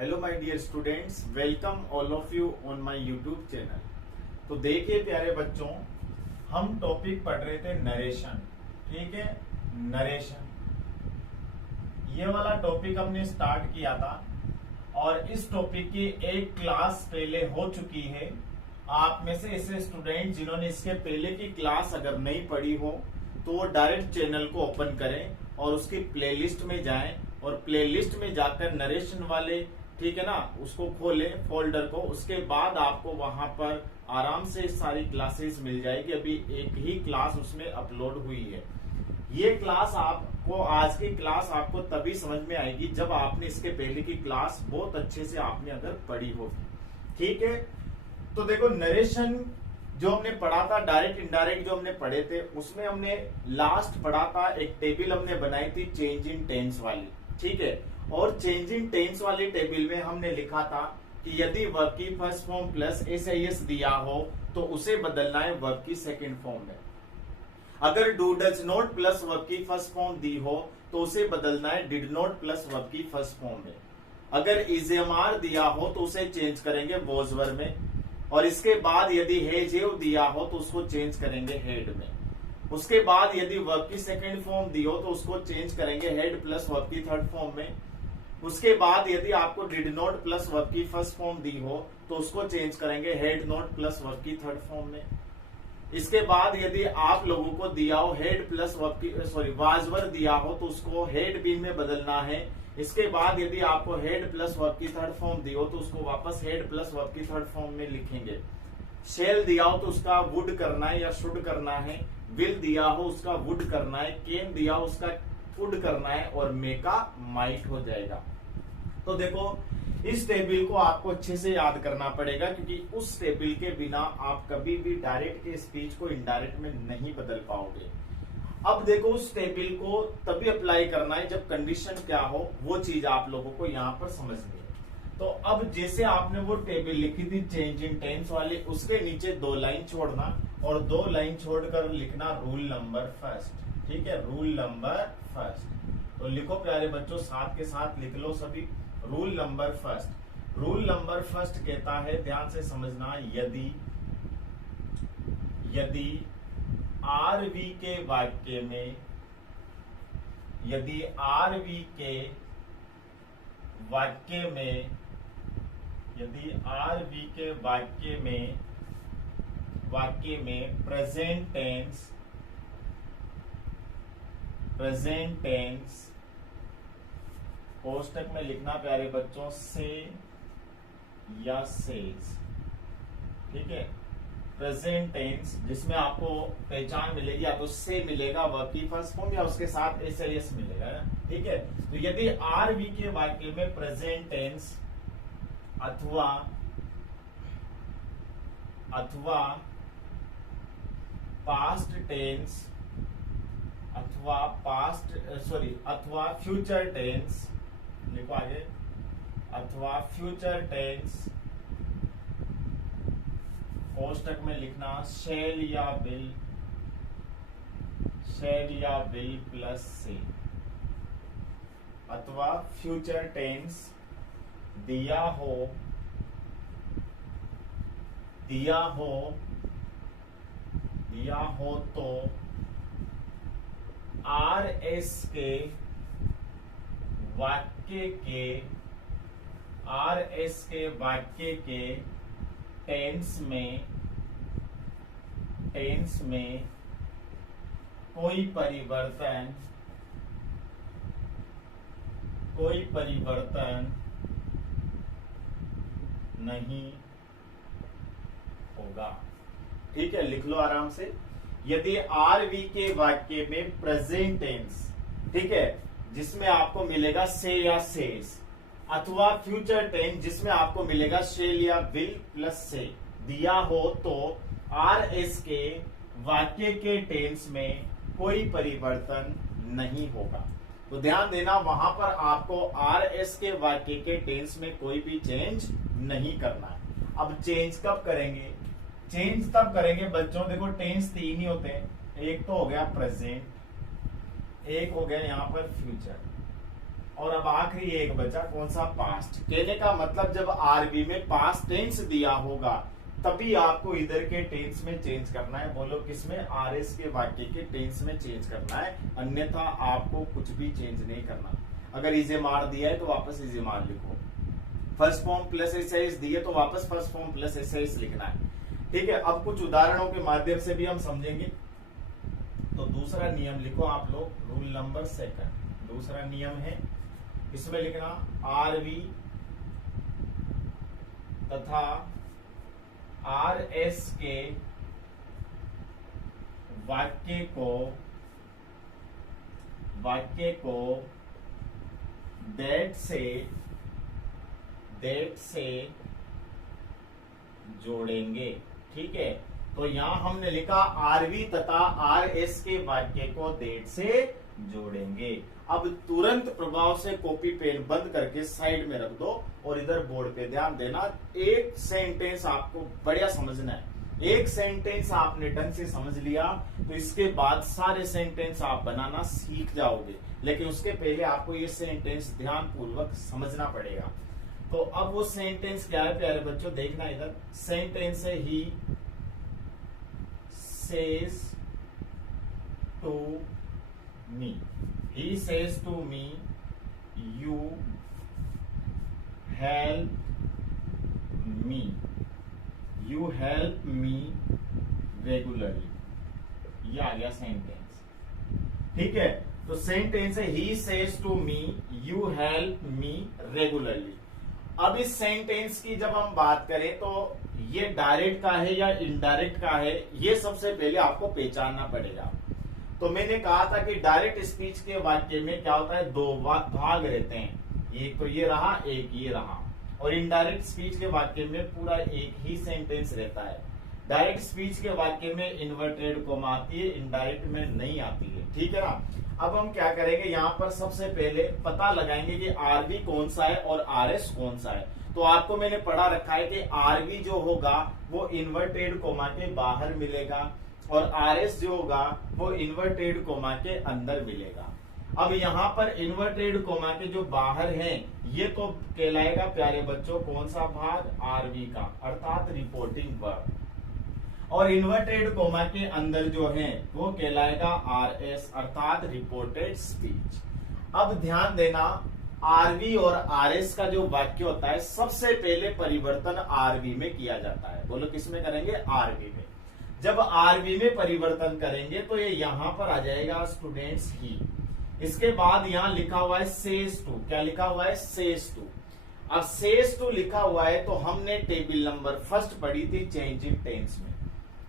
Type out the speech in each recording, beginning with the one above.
Hello my dear students, welcome all of you on my YouTube channel. तो देखिए प्यारे बच्चों, हम टॉपिक पढ़ रहे थे नरेशन। ठीक है, नरेशन ये वाला टॉपिक हमने स्टार्ट किया था और इस टॉपिक की एक क्लास पहले हो चुकी है। आप में से ऐसे स्टूडेंट जिन्होंने इसके पहले की क्लास अगर नहीं पढ़ी हो तो वो डायरेक्ट चैनल को ओपन करें और उसकी प्लेलिस्ट में जाएं और प्लेलिस्ट में जाकर नरेशन वाले, ठीक है ना, उसको खोलें फोल्डर को। उसके बाद आपको वहां पर आराम से सारी क्लासेस मिल जाएगी। अभी एक ही क्लास उसमें अपलोड हुई है। ये क्लास आपको, आज की क्लास आपको तभी समझ में आएगी जब आपने इसके पहले की क्लास बहुत अच्छे से आपने अगर पढ़ी होगी। ठीक है, तो देखो नरेशन जो हमने पढ़ा था, डायरेक्ट इनडायरेक्ट जो हमने पढ़े थे, उसमें हमने लास्ट पढ़ा था, एक टेबल हमने बनाई थी चेंज इन टेंस वाली। ठीक है, और चेंज इन टेंस वाली टेबल में हमने लिखा था कि यदि वर्ब की फर्स्ट फॉर्म प्लस एस दिया हो तो उसे बदलना है वर्ब की सेकंड फॉर्म में। अगर do does not plus verb की फर्स्ट फॉर्म दी हो तो उसे बदलना है डिड नॉट प्लस वर्ब की फर्स्ट फॉर्म में। अगर इजेमार दिया हो तो उसे चेंज करेंगे वॉज वर्ब में, और इसके बाद यदि हैज हैव दिया हो तो उसको चेंज करेंगे हेड में। उसके बाद यदि वर्ब की सेकंड फॉर्म दी हो तो उसको चेंज करेंगे हेड प्लस वर्ब की थर्ड फॉर्म में। उसके बाद यदि आपको डिड नॉट प्लस वर्ब की फर्स्ट फॉर्म दी हो तो उसको चेंज करेंगे हेड नॉट प्लस वर्ब की थर्ड फॉर्म में। इसके बाद यदि आप लोगों को दिया हो हेड प्लस वर्ब की वाज वर दिया हो तो उसको हेड बीन में बदलना है। इसके बाद यदि आपको हेड प्लस वर्ब की थर्ड फॉर्म दी हो तो उसको वापस हेड प्लस वर्ब की थर्ड फॉर्म में लिखेंगे। शेल दिया हो तो उसका वुड करना है या शुड करना है। विल दिया हो उसका वुड करना है। केन दिया हो उसका वुड करना है, और मे का माइट हो जाएगा। तो देखो, इस टेबल को आपको अच्छे से याद करना पड़ेगा, क्योंकि उस टेबल के बिना आप कभी भी डायरेक्ट के स्पीच को इनडायरेक्ट में नहीं बदल पाओगे। अब देखो, उस टेबल को तभी अप्लाई करना है जब कंडीशन क्या हो, वो चीज आप लोगों को यहाँ पर समझनी है। तो अब जैसे आपने वो टेबल लिखी थी चेंज इन टेंस वाली, उसके नीचे 2 लाइन छोड़ना और 2 लाइन छोड़कर लिखना रूल नंबर फर्स्ट। ठीक है, रूल नंबर फर्स्ट। तो लिखो प्यारे बच्चों, साथ के साथ लिख लो सभी। Rule number first. Rule number first कहता है, ध्यान से समझना, यदि आरवी के वाक्य में, यदि आरवी के वाक्य में, यदि आरवी के वाक्य में प्रेजेंट टेंस कोष्टक में लिखना प्यारे बच्चों से या सेज। ठीक है, प्रेजेंट टेंस जिसमें आपको पहचान मिलेगी, या तो से मिलेगा वर्ब की फर्स्ट फॉर्म या उसके साथ एस मिलेगा ना। ठीक है, तो यदि आरवी के वाक्य में प्रेजेंट टेंस अथवा पास्ट टेंस अथवा फ्यूचर टेंस, लिखो आगे, अथवा फ्यूचर टेंस कोष्टक में लिखना शैल या विल प्लस से, अथवा फ्यूचर टेंस दिया हो तो आर एस के वाक्य के टेंस में कोई परिवर्तन नहीं होगा। ठीक है, लिख लो आराम से। यदि आरवी के वाक्य में प्रेजेंट टेंस, ठीक है, जिसमें आपको मिलेगा से या सेज, अथवा फ्यूचर टेंस जिसमें आपको मिलेगा शेल या विल प्लस से दिया हो तो आर एस के वाक्य के टेंस में कोई परिवर्तन नहीं होगा। तो ध्यान देना, वहां पर आपको आर एस के वाक्य के टेंस में कोई भी चेंज नहीं करना है। अब चेंज कब करेंगे? चेंज तब करेंगे बच्चों, देखो टेंस 3 ही होते हैं। एक तो हो गया प्रेजेंट, एक हो गया यहां पर फ्यूचर। और अब आखिरी एक बचा कौन सा, पास्ट। कहने का मतलब जब आरबी में पास्ट टेंस दिया होगा तभी आपको इधर के टेंस में चेंज करना है। बोलो किसमें, आरएस के वाक्य के टेंस में चेंज करना है, अन्यथा आपको कुछ भी चेंज नहीं करना। अगर इजे मार दिया है तो वापस इजे मार लिखो, फर्स्ट फॉर्म प्लस एसआईएस दिए तो वापस फर्स्ट फॉर्म प्लस एसआईएस लिखना है। ठीक है, अब कुछ उदाहरणों के माध्यम से भी हम समझेंगे। तो दूसरा नियम लिखो आप लोग, रूल नंबर 2। दूसरा नियम है, इसमें लिखना आरवी तथा आरएस के वाक्य को दैट से जोड़ेंगे। ठीक है, तो यहां हमने लिखा आरवी तथा आरएस के वाक्य को दैट से जोड़ेंगे। अब तुरंत प्रभाव से कॉपी पेन बंद करके साइड में रख दो और इधर बोर्ड पे ध्यान देना। एक सेंटेंस आपको बढ़िया समझना है। एक सेंटेंस आपने ढंग से समझ लिया तो इसके बाद सारे सेंटेंस आप बनाना सीख जाओगे, लेकिन उसके पहले आपको ये सेंटेंस ध्यान पूर्वक समझना पड़ेगा। तो अब वो सेंटेंस क्या है प्यारे बच्चों, देखना इधर। सेंटेंस है he says to me, he says to me you help me regularly। ये आ गया सेंटेंस। ठीक है, तो सेंटेंस है he says to me you help me regularly। अब इस सेंटेंस की जब हम बात करें तो ये डायरेक्ट का है या इनडायरेक्ट का है, ये सबसे पहले आपको पहचानना पड़ेगा। तो मैंने कहा था कि डायरेक्ट स्पीच के वाक्य में क्या होता है, दो भाग रहते हैं, एक तो ये रहा, एक ये रहा। और इनडायरेक्ट स्पीच के वाक्य में पूरा एक ही सेंटेंस रहता है। डायरेक्ट स्पीच के वाक्य में इन्वर्टेड कॉमा आती है, इनडायरेक्ट में नहीं आती है। ठीक है ना। अब हम क्या करेंगे, यहाँ पर सबसे पहले पता लगाएंगे कि आरबी कौन सा है और आरएस कौन सा है। तो आपको मैंने पढ़ा रखा है कि आरबी जो होगा वो इन्वर्टेड कॉमा के बाहर मिलेगा और आरएस जो होगा वो इन्वर्टेड कोमा के अंदर मिलेगा। अब यहाँ पर इन्वर्टेड कोमा के जो बाहर हैं ये तो कहलाएगा प्यारे बच्चों कौन सा भाग, आरवी का, अर्थात रिपोर्टिंग वर्ब। और इन्वर्टेड कोमा के अंदर जो है वो कहलाएगा आरएस, अर्थात रिपोर्टेड स्पीच। अब ध्यान देना, आरवी और आरएस का जो वाक्य होता है सबसे पहले परिवर्तन आरवी में किया जाता है। बोलो किसमें करेंगे, आरवी में। जब आरबी में परिवर्तन करेंगे तो ये यहां पर आ जाएगा स्टूडेंट्स ही। इसके बाद यहां लिखा हुआ है सेज टू, क्या लिखा हुआ है, सेज टू। अब सेज टू लिखा हुआ है तो हमने टेबल नंबर 1 पढ़ी थी चेंजिंग टेंस में,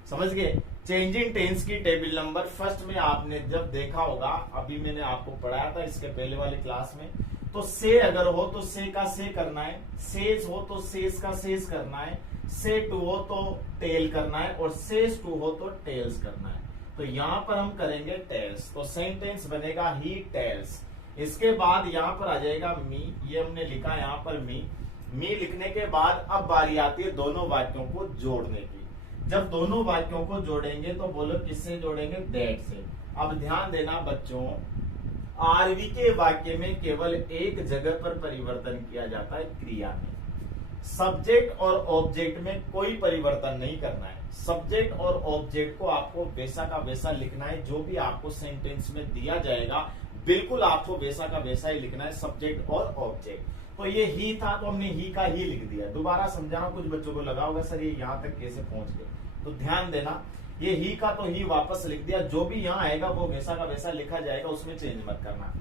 समझ गए। चेंजिंग टेंस की टेबल नंबर 1 में आपने जब देखा होगा, अभी मैंने आपको पढ़ाया था इसके पहले वाली क्लास में, तो से अगर हो तो से का से करना है, सेज हो तो सेज का सेज करना है, से टू हो तो टेल करना है और सेज टू हो तो टेल्स करना है। तो यहां पर हम करेंगे टेल्स, तो सेंटेंस बनेगा ही टेल्स। इसके बाद यहां पर आ जाएगा मी, ये हमने लिखा यहां पर मी। मी लिखने के बाद अब बारी आती है दोनों वाक्यों को जोड़ने की। जब दोनों वाक्यों को जोड़ेंगे तो बोलो किससे जोड़ेंगे, दैट से। अब ध्यान देना बच्चों, आरवी के वाक्य में केवल एक जगह पर परिवर्तन किया जाता है, क्रिया में। सब्जेक्ट और ऑब्जेक्ट में कोई परिवर्तन नहीं करना है। सब्जेक्ट और ऑब्जेक्ट को आपको वैसा का वैसा लिखना है, जो भी आपको सेंटेंस में दिया जाएगा बिल्कुल आपको वैसा का वैसा ही लिखना है, सब्जेक्ट और ऑब्जेक्ट। तो ये ही था तो हमने ही का ही लिख दिया। दोबारा समझाना, कुछ बच्चों को लगा होगा सर ये यहाँ तक कैसे पहुंच गए, तो ध्यान देना, ये ही का तो ही वापस लिख दिया, जो भी यहाँ आएगा वो वैसा का वैसा लिखा जाएगा, उसमें चेंज मत करना।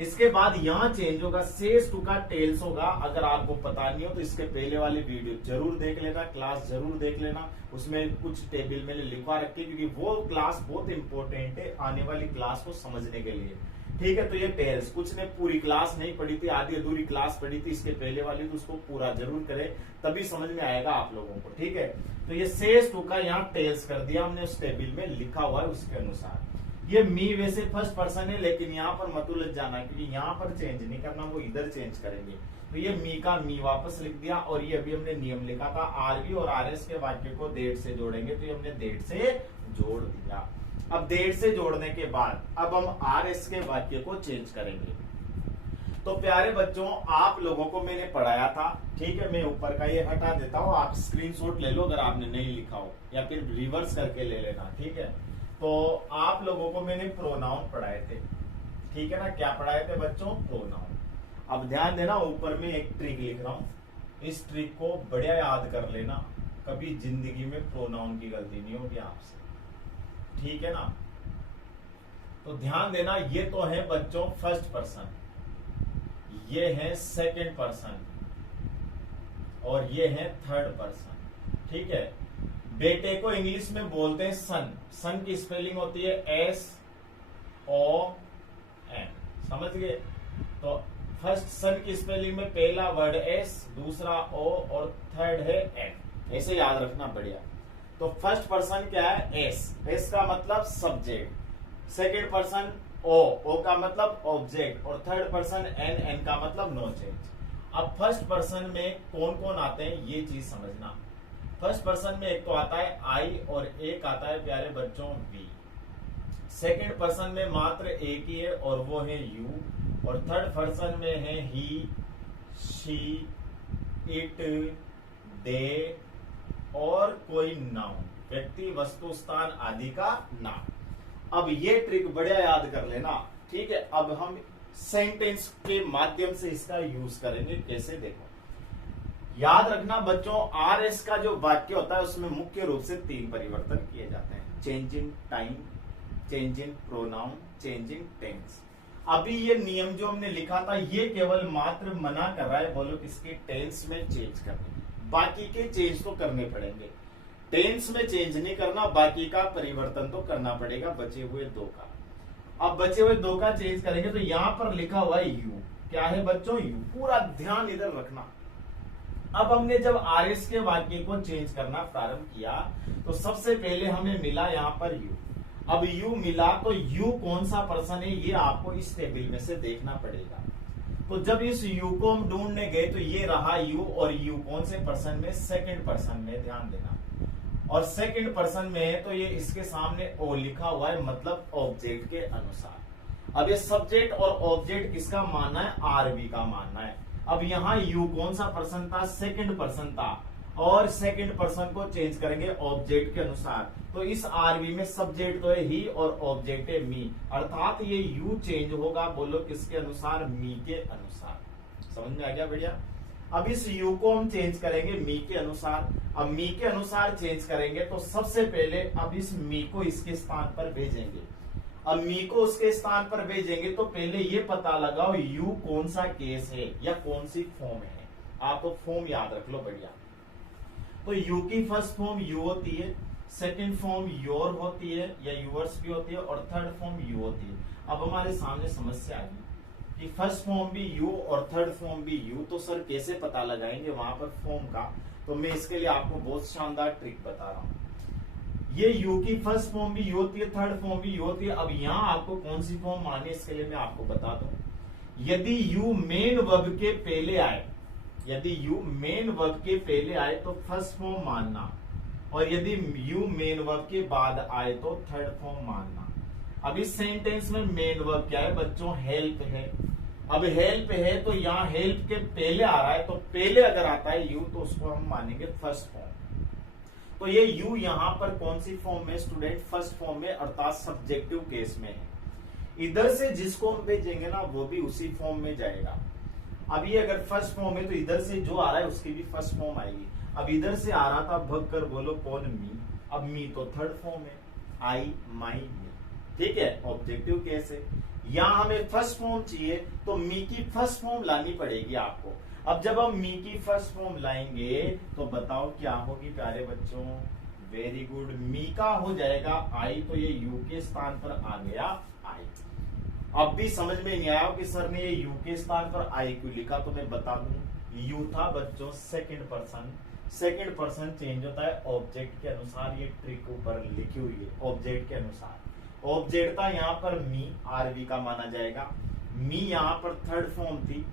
इसके बाद यहाँ चेंज होगा, सेज टू का टेल्स होगा। अगर आपको पता नहीं हो तो इसके पहले वाली वीडियो जरूर देख लेना, क्लास जरूर देख लेना, उसमें कुछ टेबल मैंने लिखवा रखे, क्योंकि वो क्लास बहुत इंपॉर्टेंट है आने वाली क्लास को समझने के लिए। ठीक है, तो ये टेल्स, कुछ ने पूरी क्लास नहीं पढ़ी थी, आधी अधूरी क्लास पढ़ी थी इसके पहले वाली, तो उसको पूरा जरूर करें, तभी समझ में आएगा आप लोगों को। ठीक है, तो ये सेज टू का यहाँ टेल्स कर दिया हमने, उस टेबल में लिखा हुआ है उसके अनुसार। ये मी वैसे फर्स्ट पर्सन है, लेकिन यहाँ पर मत उलझ जाना, क्योंकि यहाँ पर चेंज नहीं करना, वो इधर चेंज करेंगे। तो ये मी का मी वापस लिख दिया, और ये अभी हमने नियम लिखा था आरवी और आरएस के वाक्य को देट से जोड़ेंगे, तो ये हमने देट से जोड़ दिया। अब देट से जोड़ने के बाद अब हम आरएस के वाक्य को चेंज करेंगे। तो प्यारे बच्चों, आप लोगों को मैंने पढ़ाया था, ठीक है। मैं ऊपर का ये हटा देता हूँ, आप स्क्रीनशॉट ले लो अगर आपने नहीं लिखा हो, या फिर रिवर्स करके ले लेना, ठीक है। तो आप लोगों को मैंने प्रोनाउन पढ़ाए थे, ठीक है ना। क्या पढ़ाए थे बच्चों? प्रोनाउन। अब ध्यान देना, ऊपर में एक ट्रिक लिख रहा हूं, इस ट्रिक को बढ़िया याद कर लेना, कभी जिंदगी में प्रोनाउन की गलती नहीं होगी आपसे, ठीक है ना। तो ध्यान देना, ये तो है बच्चों फर्स्ट पर्सन, ये है सेकंड पर्सन, और ये है थर्ड पर्सन, ठीक है। बेटे को इंग्लिश में बोलते हैं सन। सन की स्पेलिंग होती है SON, समझ गए। तो फर्स्ट सन की स्पेलिंग में पहला वर्ड S, दूसरा O और थर्ड है N, ऐसे याद रखना बढ़िया। तो फर्स्ट पर्सन क्या है? S का मतलब सब्जेक्ट, सेकंड पर्सन O का मतलब ऑब्जेक्ट, और थर्ड पर्सन N का मतलब नो चेंज। अब फर्स्ट पर्सन में कौन कौन आते हैं ये चीज समझना। फर्स्ट पर्सन में एक तो आता है I और एक आता है प्यारे बच्चों V। सेकंड पर्सन में मात्र एक ही है और वो है यू, और थर्ड पर्सन में है ही, शी, इट, दे और कोई नाउन, व्यक्ति, वस्तु, स्थान आदि का नाम। अब ये ट्रिक बढ़िया याद कर लेना, ठीक है। अब हम सेंटेंस के माध्यम से इसका यूज करेंगे, कैसे देखो। याद रखना बच्चों, RS का जो वाक्य होता है उसमें मुख्य रूप से 3 परिवर्तन किए जाते हैं: changing time, changing pronoun, changing tense. अभी ये नियम जो हमने लिखा था ये केवल मात्र मना कर रहा है, बोलो किसके? टेंस में चेंज करने, बाकी के चेंज तो करने पड़ेंगे। टेंस में चेंज नहीं करना, बाकी का परिवर्तन तो करना पड़ेगा, बचे हुए 2 का। अब बचे हुए 2 का चेंज करेंगे तो यहां पर लिखा हुआ है यू। क्या है बच्चों? यू। पूरा ध्यान इधर रखना। अब हमने जब RS के वाक्य को चेंज करना प्रारंभ किया तो सबसे पहले हमें मिला यहाँ पर यू। अब यू मिला तो यू कौन सा पर्सन है ये आपको इस टेबल में से देखना पड़ेगा। तो जब इस यू को हम ढूंढने गए तो ये रहा यू, और यू कौन से पर्सन में? सेकंड पर्सन में, ध्यान देना। और सेकंड पर्सन में है तो ये इसके सामने ओ लिखा हुआ है, मतलब ऑब्जेक्ट के अनुसार। अब ये सब्जेक्ट और ऑब्जेक्ट किसका मानना है? RV का मानना है। अब यहाँ यू कौन सा पर्सन था? सेकंड पर्सन था, और सेकंड पर्सन को चेंज करेंगे ऑब्जेक्ट के अनुसार। तो इस RV में सब्जेक्ट तो है ही और ऑब्जेक्ट है मी, अर्थात ये यू चेंज होगा, बोलो किसके अनुसार? मी के अनुसार। समझ में आ गया? बढ़िया। अब इस यू को हम चेंज करेंगे मी के अनुसार। अब मी के अनुसार चेंज करेंगे तो सबसे पहले अब इस मी को इसके स्थान पर भेजेंगे। अब मी को उसके स्थान पर भेजेंगे तो पहले ये पता लगाओ यू कौन सा केस है या कौन सी फॉर्म है। आप तो फॉर्म याद रख लो बढ़िया। तो यू की फर्स्ट फॉर्म यू होती है, सेकंड फॉर्म योर होती है या यूवर्स भी होती है, और थर्ड फॉर्म यू होती है। अब हमारे सामने समस्या आ गई कि फर्स्ट फॉर्म भी यू और थर्ड फॉर्म भी यू, तो सर कैसे पता लगाएंगे वहां पर फॉर्म का? तो मैं इसके लिए आपको बहुत शानदार ट्रिक बता रहा हूं। ये यू की फर्स्ट फॉर्म भी यू होती है, थर्ड फॉर्म भी यू होती है। अब यहाँ आपको कौन सी फॉर्म माननी है इसके लिए मैं आपको बता दूं। यदि यू मेन वर्ब के पहले आए, यदि यू मेन वर्ब के पहले आए तो फर्स्ट फॉर्म मानना, और यदि यू मेन वर्ब के बाद आए तो थर्ड फॉर्म मानना। अब इस सेंटेंस में मेन वर्ब क्या है बच्चों? हेल्प है। अब हेल्प है तो यहाँ हेल्प के पहले आ रहा है, तो पहले अगर आता है यू तो उसको हम मानेंगे फर्स्ट फॉर्म। तो ये यू यहाँ पर कौन सी फॉर्म में स्टूडेंट? फर्स्ट फॉर्म में, अर्थात सब्जेक्टिव केस में है। इधर से जिसको हम भेजेंगे ना वो भी उसी फॉर्म में जाएगा। अब ये अगर फर्स्ट फॉर्म है तो इधर से जो आ रहा है उसकी भी फर्स्ट फॉर्म आएगी। अब इधर से आ रहा था भग कर बोलो कौन? मी। अब मी तो थर्ड फॉर्म है, आई, माई, मी, ठीक है, ऑब्जेक्टिव केस है। यहाँ हमें फर्स्ट फॉर्म चाहिए तो मी की फर्स्ट फॉर्म लानी पड़ेगी आपको। अब जब हम मी की फर्स्ट फॉर्म लाएंगे तो बताओ क्या होगी प्यारे बच्चों? वेरी गुड, मी का हो जाएगा आई, तो ये यू के स्थान पर आ गया आई। अब भी समझ में नहीं आया कि सर ने ये यू के स्थान पर आई क्यों लिखा, तो मैं बता दूं, यू था बच्चों second person. Second person change होता है ऑब्जेक्ट के अनुसार, ये ट्रिक ऊपर लिखी हुई है, ऑब्जेक्ट के अनुसार। ऑब्जेक्ट था यहाँ पर मी, RV का माना जाएगा। मी यहाँ पर थर्ड फॉर्म थी,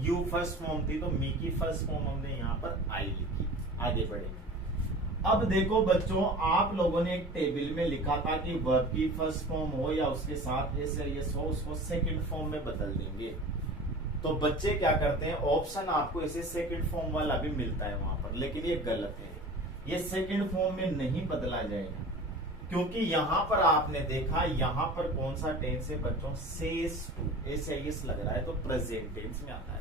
यू फर्स्ट फॉर्म थी, तो मी की फर्स्ट फॉर्म हमने यहाँ पर आई लिखी। आगे बढ़े। अब देखो बच्चों, आप लोगों ने एक टेबल में लिखा था कि वर्ब की फर्स्ट फॉर्म हो या उसके साथ एस या यस हो, उसको सेकंड फॉर्म में बदल देंगे। तो बच्चे क्या करते हैं, ऑप्शन आपको ऐसे सेकंड फॉर्म वाला भी मिलता है वहां पर, लेकिन ये गलत है। ये सेकंड फॉर्म में नहीं बदला जाएगा, क्योंकि यहां पर आपने देखा यहां पर कौन सा टेंस है बच्चों, सेज टू, एस लग रहा है तो प्रेजेंट टेंस में आता है।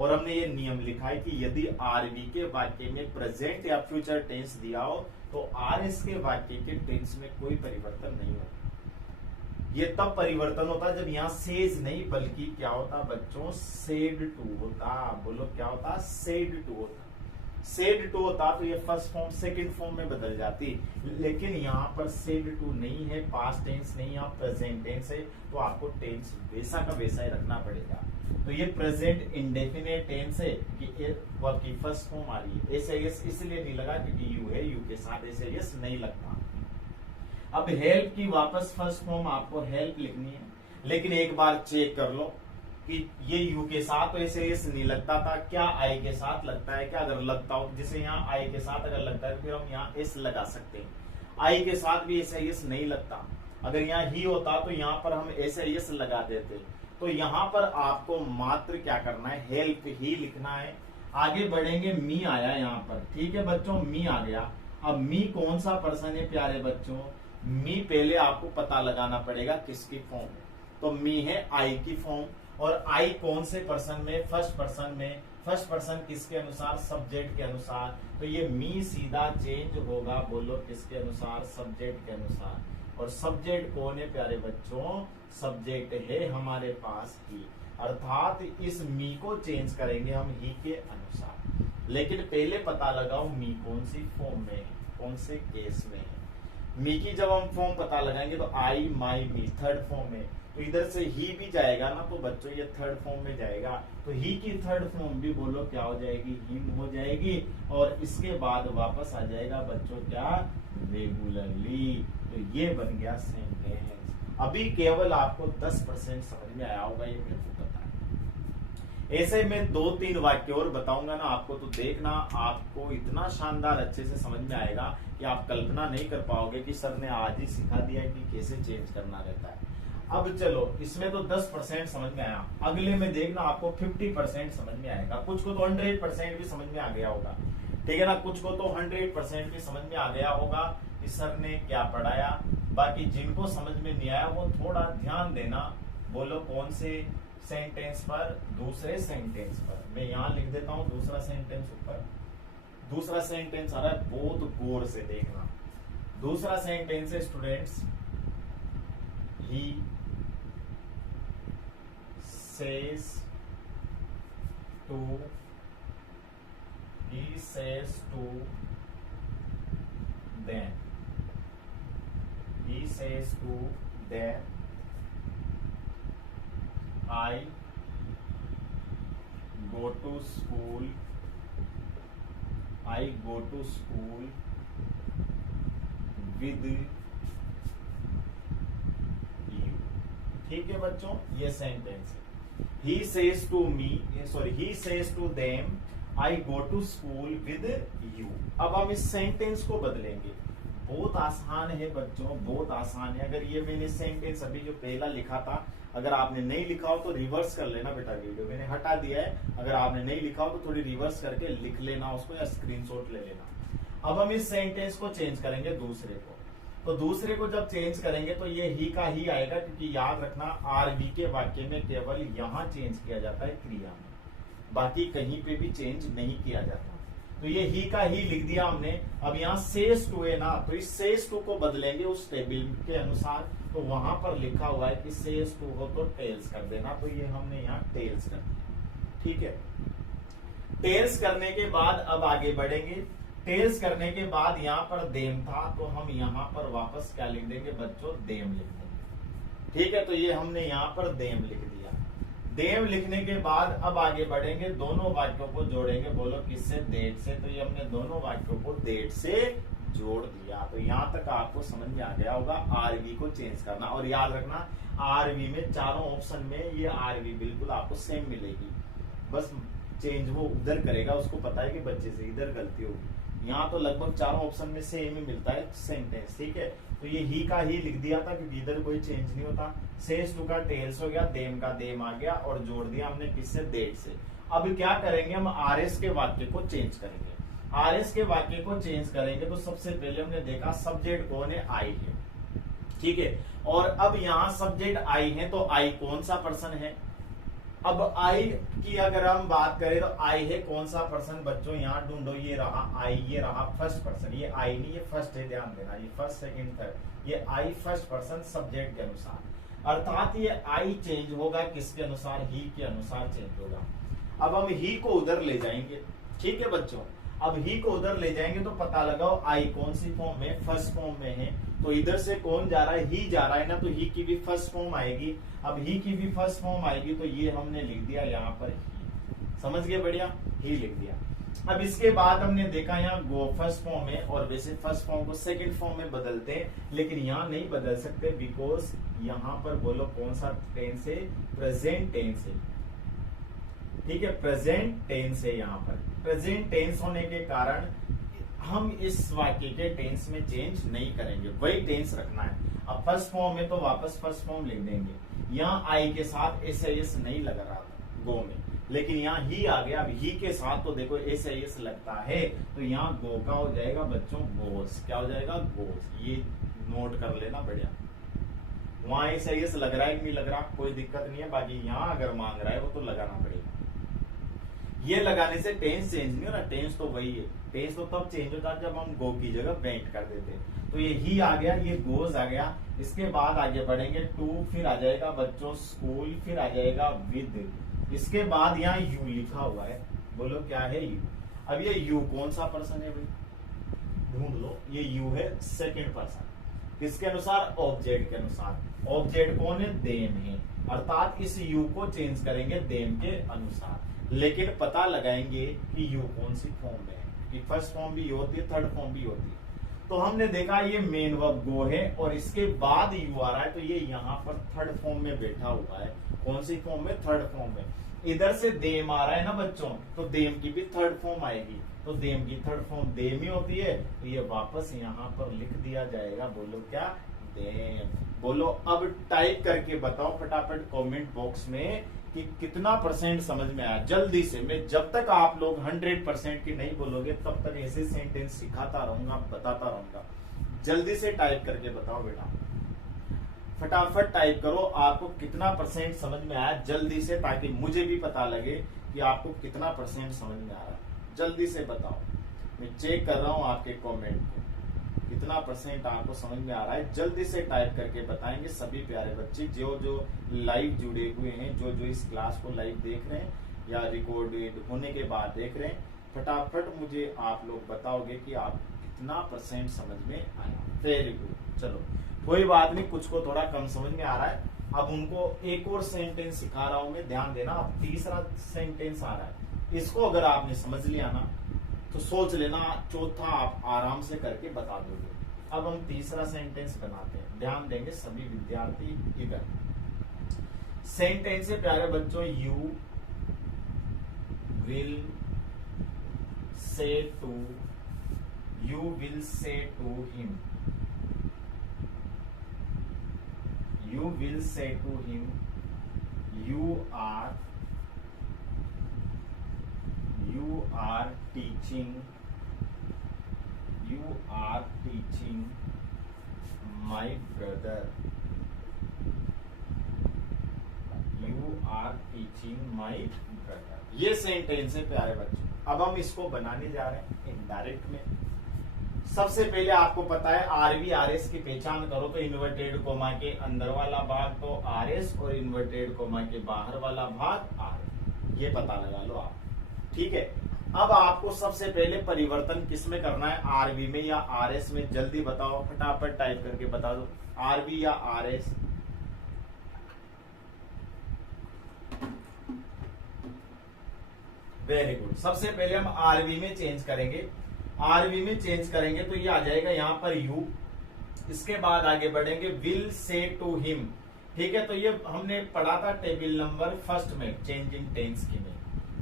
और हमने ये नियम लिखा है कि यदि आरवी के वाक्य में प्रेजेंट या फ्यूचर टेंस दिया हो तो आरएस के वाक्य के टेंस में कोई परिवर्तन नहीं होता। ये तब परिवर्तन होता जब यहाँ सेज नहीं बल्कि क्या होता बच्चों, सेड टू होता। बोलो क्या होता, सेड टू होता। सेड टू होता तो ये फर्स्ट फॉर्म सेकंड फॉर्म में बदल जाती, लेकिन यहाँ पर सेड टू नहीं है, पास्ट टेंस नहीं, यहाँ प्रेजेंट टेंस है, तो आपको टेंस वैसा का वैसा ही रखना पड़ेगा। तो ये प्रेजेंट इंडेफिनेट टेंस है कि वर्ब की फर्स्ट फॉर्म आ रही है। एसआईएस इसलिए नहीं लगा क्योंकि यू है, यू के साथ एसआईएस नहीं लगता। अब हेल्प की वापस फर्स्ट फॉर्म आपको हेल्प लिखनी है, लेकिन एक बार चेक कर लो कि ये यू के साथ तो एसआईएस नहीं लगता था, क्या आई के साथ लगता है क्या? अगर लगता हो, जैसे यहाँ आई के साथ अगर लगता है फिर हम यहाँ एस लगा सकते हैं। आई के साथ भी एसआईएस नहीं लगता, अगर यहाँ ही होता तो यहाँ पर हम एसआईएस लगा देते। तो यहाँ पर आपको मात्र क्या करना है, हेल्प ही लिखना है। आगे बढ़ेंगे, मी आया यहाँ पर, ठीक है बच्चों, मी आ गया। अब मी कौन सा पर्सन है प्यारे बच्चों, मी पहले आपको पता लगाना पड़ेगा किसकी फॉर्म है। तो मी है आई की फॉर्म, और आई कौन से पर्सन में, फर्स्ट पर्सन में। फर्स्ट पर्सन किसके अनुसार, सब्जेक्ट के अनुसार। तो ये मी सीधा चेंज होगा, बोलो किसके अनुसार, सब्जेक्ट के अनुसार। और सब्जेक्ट कौन है प्यारे बच्चों, सब्जेक्ट है हमारे पास ही, अर्थात इस मी को चेंज करेंगे हम ही के अनुसार। लेकिन पहले पता लगाओ मी कौन सी फॉर्म में है, कौन से केस में है। मी की जब हम फॉर्म पता लगाएंगे तो आई माई मी थर्ड फॉर्म में, तो इधर से ही भी जाएगा ना, तो बच्चों ये थर्ड फॉर्म में जाएगा। तो ही की थर्ड फॉर्म भी बोलो क्या हो जाएगी, हिम हो जाएगी। और इसके बाद वापस आ जाएगा बच्चों क्या, रेगुलरली। तो ये बन गया सेंटेंस। अभी केवल आपको 10% समझ में आया होगा, ये मेरे को पता है। ऐसे में 2-3 वाक्य और बताऊंगा ना आपको, तो देखना आपको इतना शानदार अच्छे से समझ में आएगा कि आप कल्पना नहीं कर पाओगे कि सर ने आज ही सिखा दिया कि कैसे चेंज करना रहता है। अब चलो, इसमें तो 10% समझ में आया, अगले में देखना आपको 50% समझ में आएगा। कुछ को तो 100% भी समझ में आ गया होगा, ठीक है ना, कुछ को तो 100% भी समझ में आ गया होगा कि सर ने क्या पढ़ाया। बाकी जिनको समझ में नहीं आया वो थोड़ा ध्यान देना, बोलो कौन से सेंटेंस पर, दूसरे सेंटेंस पर। मैं यहाँ लिख देता हूँ दूसरा सेंटेंस ऊपर। दूसरा सेंटेंस आ रहा है, बहुत गौर से देखना। दूसरा सेंटेंस है students, he says to them, he says to them, I go to school, I go to school with you। ठीक है बच्चों, ये सेंटेंस है। He says to me, sorry, he says to them, I go to school with you। अब हम इस sentence को बदलेंगे। बहुत आसान है बच्चों, बहुत आसान है। अगर ये मैंने सेंटेंस अभी जो पहला लिखा था, अगर आपने नहीं लिखा हो तो रिवर्स कर लेना बेटा, वीडियो मैंने हटा दिया है। अगर आपने नहीं लिखा हो तो थोड़ी रिवर्स करके लिख लेना उसको, या स्क्रीनशॉट ले लेना। अब हम इस सेंटेंस को चेंज करेंगे दूसरे को। तो दूसरे को जब चेंज करेंगे तो ये ही का ही आएगा, क्योंकि याद रखना आरवी के वाक्य में केवल यहाँ चेंज किया जाता है क्रिया में, बाकी कहीं पे भी चेंज नहीं किया जाता। तो ये ही का ही लिख दिया हमने। अब यहाँ सेज टू है ना, तो इस सेज टू को बदलेंगे उस टेबल के अनुसार। तो वहां पर लिखा हुआ है कि सेज टू हो तो टेल्स कर देना, तो ये हमने यहाँ टेल्स कर दिया। ठीक है, टेल्स करने के बाद अब आगे बढ़ेंगे। टेल्स करने के बाद यहाँ पर देम था, तो हम यहाँ पर वापस क्या लिख देंगे बच्चों, देम लिख देंगे। ठीक है, तो ये हमने यहाँ पर देम लिख दिया। देम लिखने के बाद अब आगे बढ़ेंगे, दोनों वाक्यों को जोड़ेंगे। बोलो किससे, देट से। तो ये हमने दोनों वाक्यों को देट से जोड़ दिया। तो यहाँ तक आपको समझ में आ गया होगा आरवी को चेंज करना। और याद रखना आरवी में चारों ऑप्शन में ये आरवी बिल्कुल आपको सेम मिलेगी, बस चेंज वो उधर करेगा, उसको पता है कि बच्चे से इधर गलती होगी। यहाँ तो लगभग चारों ऑप्शन में सेम ही मिलता है सेंटेंस, ठीक है। तो ये ही का ही लिख दिया था क्योंकि इधर कोई चेंज नहीं होता। सेज टू का टेल्स हो गया, देम का देम आ गया और जोड़ दिया हमने किससे, देट से। अब क्या करेंगे हम, आरएस के वाक्य को चेंज करेंगे। आरएस के वाक्य को चेंज करेंगे तो सबसे पहले हमने देखा सब्जेक्ट कौन है, आई है, ठीक है। और अब यहाँ सब्जेक्ट आई है तो आई कौन सा पर्सन है। अब आई की अगर हम बात करें तो आई है कौन सा पर्सन बच्चों, यहाँ ढूंढो, ये रहा आई, ये रहा फर्स्ट पर्सन। ये आई नहीं, ये फर्स्ट है, ध्यान देना, ये फर्स्ट सेकंड थर्ड, ये आई फर्स्ट पर्सन सब्जेक्ट के अनुसार। अर्थात ये आई चेंज होगा किसके अनुसार, ही के अनुसार चेंज होगा। अब हम ही को उधर ले जाएंगे, ठीक है बच्चों। अब ही को उधर ले जाएंगे तो पता लगाओ आई कौन सी फॉर्म में, फर्स्ट फॉर्म में है। तो इधर से कौन जा रहा है, ही जा रहा है ना, तो ही की भी फर्स्ट फॉर्म आएगी। अब ही की भी फर्स्ट फॉर्म आएगी तो ये हमने लिख दिया यहाँ पर ही, समझ गए, बढ़िया, ही लिख दिया। अब इसके बाद हमने देखा यहाँ गो फर्स्ट फॉर्म है और वैसे फर्स्ट फॉर्म को सेकंड फॉर्म में बदलते हैं, लेकिन यहाँ नहीं बदल सकते बिकॉज यहाँ पर बोलो कौन सा टेंस है, प्रेजेंट टेंस है, ठीक है, प्रेजेंट टेंस है। यहाँ पर प्रेजेंट टेंस होने के कारण हम इस वाक्य के टेंस में चेंज नहीं करेंगे, वही टेंस रखना है। अब फर्स्ट फॉर्म में तो वापस फर्स्ट फॉर्म लिख देंगे। यहाँ आई के साथ एस नहीं लग रहा था गो में, लेकिन यहाँ ही आ गया। अब ही के साथ तो देखो एस लगता है, तो यहाँ गो का हो जाएगा बच्चों गोस। क्या हो जाएगा, गोस। ये नोट कर लेना, बढ़िया। वहां एस लग रहा है कि नहीं लग रहा, कोई दिक्कत नहीं है। बाकी यहाँ अगर मांग रहा है वो तो लगाना पड़ेगा। ये लगाने से टेंस चेंज नहीं हो रहा, टेंस तो वही है। टेंस तो तब चेंज होता है जब हम गो की जगह वेंट कर देते। तो ये ही आ गया, ये गोज आ गया। इसके बाद आगे बढ़ेंगे टू, फिर आ जाएगा बच्चों स्कूल, फिर आ जाएगा विद। इसके बाद यहाँ यू लिखा हुआ है, बोलो क्या है, यू। अब ये यू कौन सा पर्सन है भाई, ढूंढ लो। ये यू है सेकंड पर्सन, किसके अनुसार, ऑब्जेक्ट के अनुसार। ऑब्जेक्ट कौन है, देम है, अर्थात इस यू को चेंज करेंगे देम के अनुसार। लेकिन पता लगाएंगे कि यू कौन सी फॉर्म में है, कि फर्स्ट फॉर्म भी होती है, थर्ड फॉर्म भी होती है। तो हमने देखा ये मेन वर्ब गो है और इसके बाद यू आ रहा है, तो ये यहाँ पर थर्ड फॉर्म में बैठा हुआ है। कौन सी फॉर्म में, थर्ड फॉर्म में। इधर से देम आ रहा है ना बच्चों, तो देम की भी थर्ड फॉर्म आएगी। तो देम की थर्ड फॉर्म देम ही होती है, तो ये वापस यहाँ पर लिख दिया जाएगा। बोलो क्या, देम। बोलो अब टाइप करके बताओ फटाफट कमेंट बॉक्स में कि कितना परसेंट समझ में आया, जल्दी से। मैं जब तक आप लोग 100% की नहीं बोलोगे तब तक ऐसे सेंटेंस सिखाता रहूंगा, बताता रहूंगा। जल्दी से टाइप करके बताओ बेटा, फटाफट टाइप करो आपको कितना परसेंट समझ में आया, जल्दी से, ताकि मुझे भी पता लगे कि आपको कितना परसेंट समझ में आ रहा है। जल्दी से बताओ, मैं चेक कर रहा हूं आपके कमेंट को, कितना परसेंट आपको समझ में आ रहा है। जल्दी से टाइप करके बताएंगे सभी प्यारे बच्चे जो जो लाइव जुड़े हुए हैं, जो जो इस क्लास को लाइव देख रहे हैं या रिकॉर्डेड होने के बाद देख रहे हैं। फटाफट मुझे आप लोग बताओगे कि आप कितना परसेंट समझ में आया। Very good. चलो कोई बात नहीं, कुछ को थोड़ा कम समझ में आ रहा है। अब उनको एक और सेंटेंस सिखा रहा हूं मैं, ध्यान देना। अब तीसरा सेंटेंस आ रहा है, इसको अगर आपने समझ लिया ना तो सोच लेना चौथा आप आराम से करके बता दोगे। अब हम तीसरा सेंटेंस बनाते हैं, ध्यान देंगे सभी विद्यार्थी। इधर सेंटेंस है प्यारे बच्चों, you will say to, you will say to him, you will say to him, you are teaching my brother, you are teaching my brother। ये सेंटेंस है प्यारे बच्चों। अब हम इसको बनाने जा रहे हैं इनडायरेक्ट में। सबसे पहले आपको पता है आरवी आरएस की पहचान करो तो इन्वर्टेड कोमा के अंदर वाला भाग तो आरएस और इन्वर्टेड कोमा के बाहर वाला भाग आर, ये पता लगा लो आप, ठीक है। अब आपको सबसे पहले परिवर्तन किस में करना है, आरवी में या आरएस में, जल्दी बताओ, फटाफट टाइप करके बता दो, आरवी या आरएस। Very good. सबसे पहले हम आरवी में चेंज करेंगे। आरवी में चेंज करेंगे तो ये आ जाएगा यहाँ पर यू, इसके बाद आगे बढ़ेंगे विल से टू हिम, ठीक है। तो ये हमने पढ़ा था टेबल नंबर फर्स्ट में, चेंजिंग टेंस की में।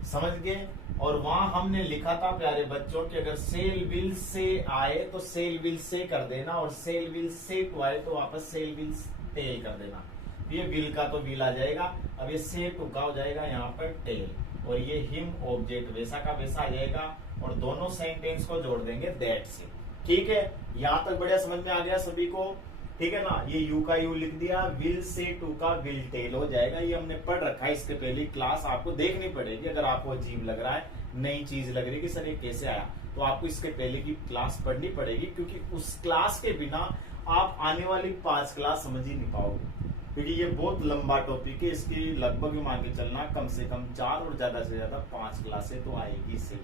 समझ गए। और वहां हमने लिखा था प्यारे बच्चों कि अगर सेल विल से आए तो सेल विल से कर देना, और सेल विल से टू आए तो वापस सेल विल टेल कर देना। ये विल का तो विल आ जाएगा, अब ये से टू का हो जाएगा यहाँ पर टेल, और ये हिम ऑब्जेक्ट वैसा का वैसा आ जाएगा, और दोनों सेंटेंस को जोड़ देंगे दैट से। ठीक है, यहां तक बढ़िया समझ में आ गया सभी को। ठीक है ना, ये यू का यू लिख दिया, विल से टू का विल टेल हो जाएगा। ये हमने पढ़ रखा है, इसके पहले क्लास आपको देखनी पड़ेगी। अगर आपको अजीब लग रहा है, नई चीज लग रही है कि सर ये कैसे आया, तो आपको इसके पहले की क्लास पढ़नी पड़ेगी, क्योंकि उस क्लास के बिना आप आने वाली 5 क्लास समझ ही नहीं पाओगे, क्योंकि ये बहुत लंबा टॉपिक है। इसकी लगभग मान के चलना कम से कम 4 और ज्यादा से ज्यादा 5 क्लासें तो आएगी से।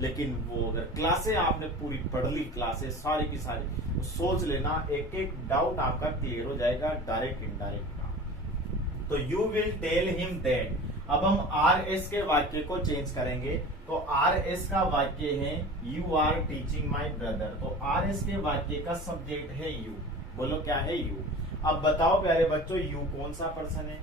लेकिन वो अगर क्लासें आपने पूरी पढ़ ली, क्लासें सारी की सारी, तो सोच लेना एक एक डाउट आपका क्लियर हो जाएगा, डायरेक्ट इनडायरेक्ट का। तो you will tell him that. अब हम आर एस के वाक्य को चेंज करेंगे। तो आर एस का वाक्य है you are teaching my brother. तो आर एस के वाक्य का सब्जेक्ट है यू। बोलो क्या है? यू। अब बताओ प्यारे बच्चों, यू कौन सा पर्सन है?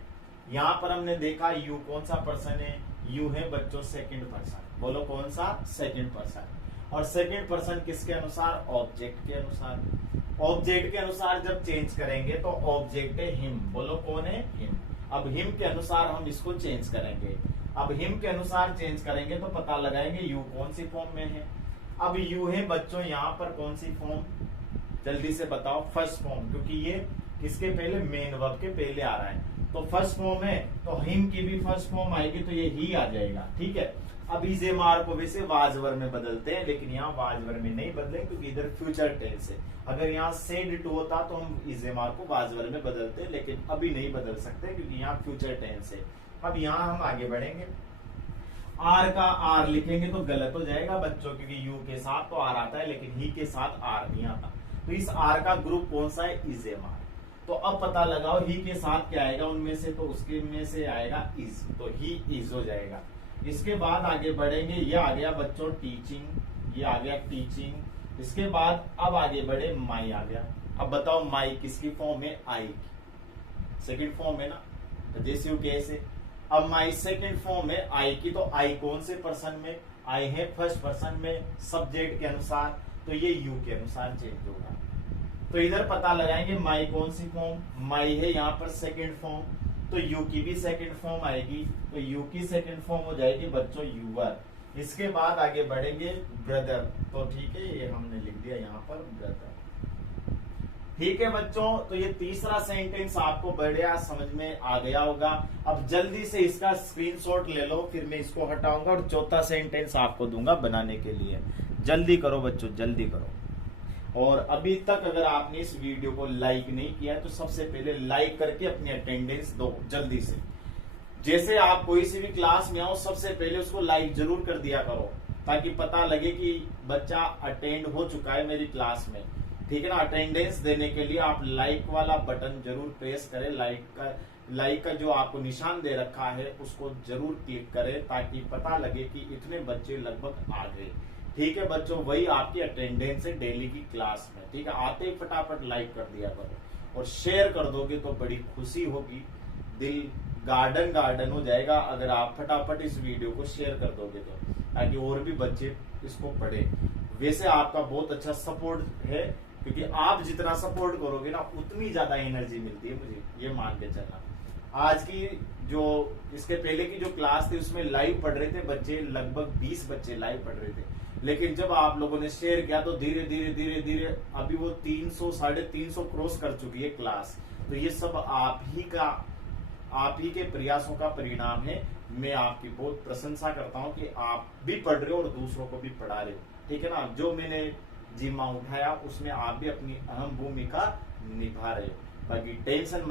यहां पर हमने देखा यू कौन सा पर्सन है? यू है बच्चों सेकंड पर्सन। बोलो कौन सा? Second person. और सेकंड पर्सन किसके अनुसार? ऑब्जेक्ट के अनुसार। ऑब्जेक्ट के अनुसार जब चेंज करेंगे तो ऑब्जेक्ट है हिम। बोलो कौन है? हिम। अब हिम के अनुसार हम इसको चेंज करेंगे। अब हिम के अनुसार चेंज करेंगे तो पता लगाएंगे यू कौन सी फॉर्म में है। अब यू है बच्चों यहाँ पर कौन सी फॉर्म? जल्दी से बताओ। फर्स्ट फॉर्म, क्योंकि ये किसके पहले? मेन वर्ब के पहले आ रहा है। तो फर्स्ट फॉर्म है तो हिम की भी फर्स्ट फॉर्म आएगी, तो ये ही आ जाएगा। ठीक है। अब इज एम आर को वैसे वाजवर में बदलते हैं, लेकिन यहाँ वाजवर में नहीं बदले, क्योंकि इधर फ्यूचर टेंस है। अगर यहाँ सेड टू होता तो हम इज एम आर को वाजवर में बदलते हैं, लेकिन अभी नहीं बदल सकते क्योंकि यहाँ फ्यूचर टेंस है। अब यहाँ हम आगे बढ़ेंगे। आर का आर लिखेंगे तो गलत हो जाएगा बच्चों, क्योंकि यू के साथ तो आर आता है लेकिन ही के साथ आर नहीं आता। तो इस आर का ग्रुप कौन सा है? Is am are. तो अब पता लगाओ ही के साथ क्या आएगा उनमें से, तो उसके में से आएगा इज, तो ही इज हो जाएगा। इसके बाद आगे बढ़ेंगे। ये आ गया बच्चों टीचिंग, ये आ गया टीचिंग। इसके बाद अब आगे बढ़े, माई आ गया। अब बताओ माई किसकी फॉर्म है? आई की। सेकंड फॉर्म है ना, तो जैसे यू कैसे। अब माई सेकंड फॉर्म है आई की। तो आई कौन से पर्सन में? आई है फर्स्ट पर्सन में सब्जेक्ट के अनुसार, तो ये यू के अनुसार चेंज होगा। तो इधर पता लगाएंगे माई कौन सी फॉर्म? माई है यहाँ पर सेकंड फॉर्म, तो यू की भी सेकंड फॉर्म आएगी, तो यू की सेकंड फॉर्म हो जाएगी बच्चों यूवर। इसके बाद आगे बढ़ेंगे ब्रदर। तो ठीक है, ये हमने लिख दिया यहाँ पर ब्रदर। ठीक है बच्चों, तो ये तीसरा सेंटेंस आपको बढ़िया समझ में आ गया होगा। अब जल्दी से इसका स्क्रीनशॉट ले लो, फिर मैं इसको हटाऊंगा और चौथा सेंटेंस आपको दूंगा बनाने के लिए। जल्दी करो बच्चों, जल्दी करो। और अभी तक अगर आपने इस वीडियो को लाइक नहीं किया तो सबसे पहले लाइक करके अपनी अटेंडेंस दो जल्दी से। जैसे आप कोई सी भी क्लास में आओ, सबसे पहले उसको लाइक जरूर कर दिया करो, ताकि पता लगे कि बच्चा अटेंड हो चुका है मेरी क्लास में। ठीक है ना। अटेंडेंस देने के लिए आप लाइक वाला बटन जरूर प्रेस करें। लाइक का जो आपको निशान दे रखा है उसको जरूर क्लिक करें, ताकि पता लगे कि इतने बच्चे लगभग आ गए। ठीक है बच्चों, वही आपकी अटेंडेंस है डेली की क्लास में। ठीक है, आते ही फटाफट लाइक कर दिया करो और शेयर कर दोगे तो बड़ी खुशी होगी, दिल गार्डन गार्डन हो जाएगा अगर आप फटाफट इस वीडियो को शेयर कर दोगे तो, ताकि और भी बच्चे इसको पढ़े। वैसे आपका बहुत अच्छा सपोर्ट है, क्योंकि आप जितना सपोर्ट करोगे ना उतनी ज्यादा एनर्जी मिलती है मुझे, ये मान के चलना। आज की जो इसके पहले की जो क्लास थी उसमें लाइव पढ़ रहे थे बच्चे, लगभग 20 बच्चे लाइव पढ़ रहे थे, लेकिन जब आप लोगों ने शेयर किया तो धीरे धीरे धीरे धीरे अभी वो 300 350 क्रॉस कर चुकी है क्लास। तो ये सब आप ही के प्रयासों का परिणाम है। मैं आपकी बहुत प्रशंसा करता हूं कि आप भी पढ़ रहे हो और दूसरों को भी पढ़ा रहे हो। ठीक है ना। जो मैंने जिम्मा उठाया उसमें आप भी अपनी अहम भूमिका निभा रहे हो। बाकी टेंशन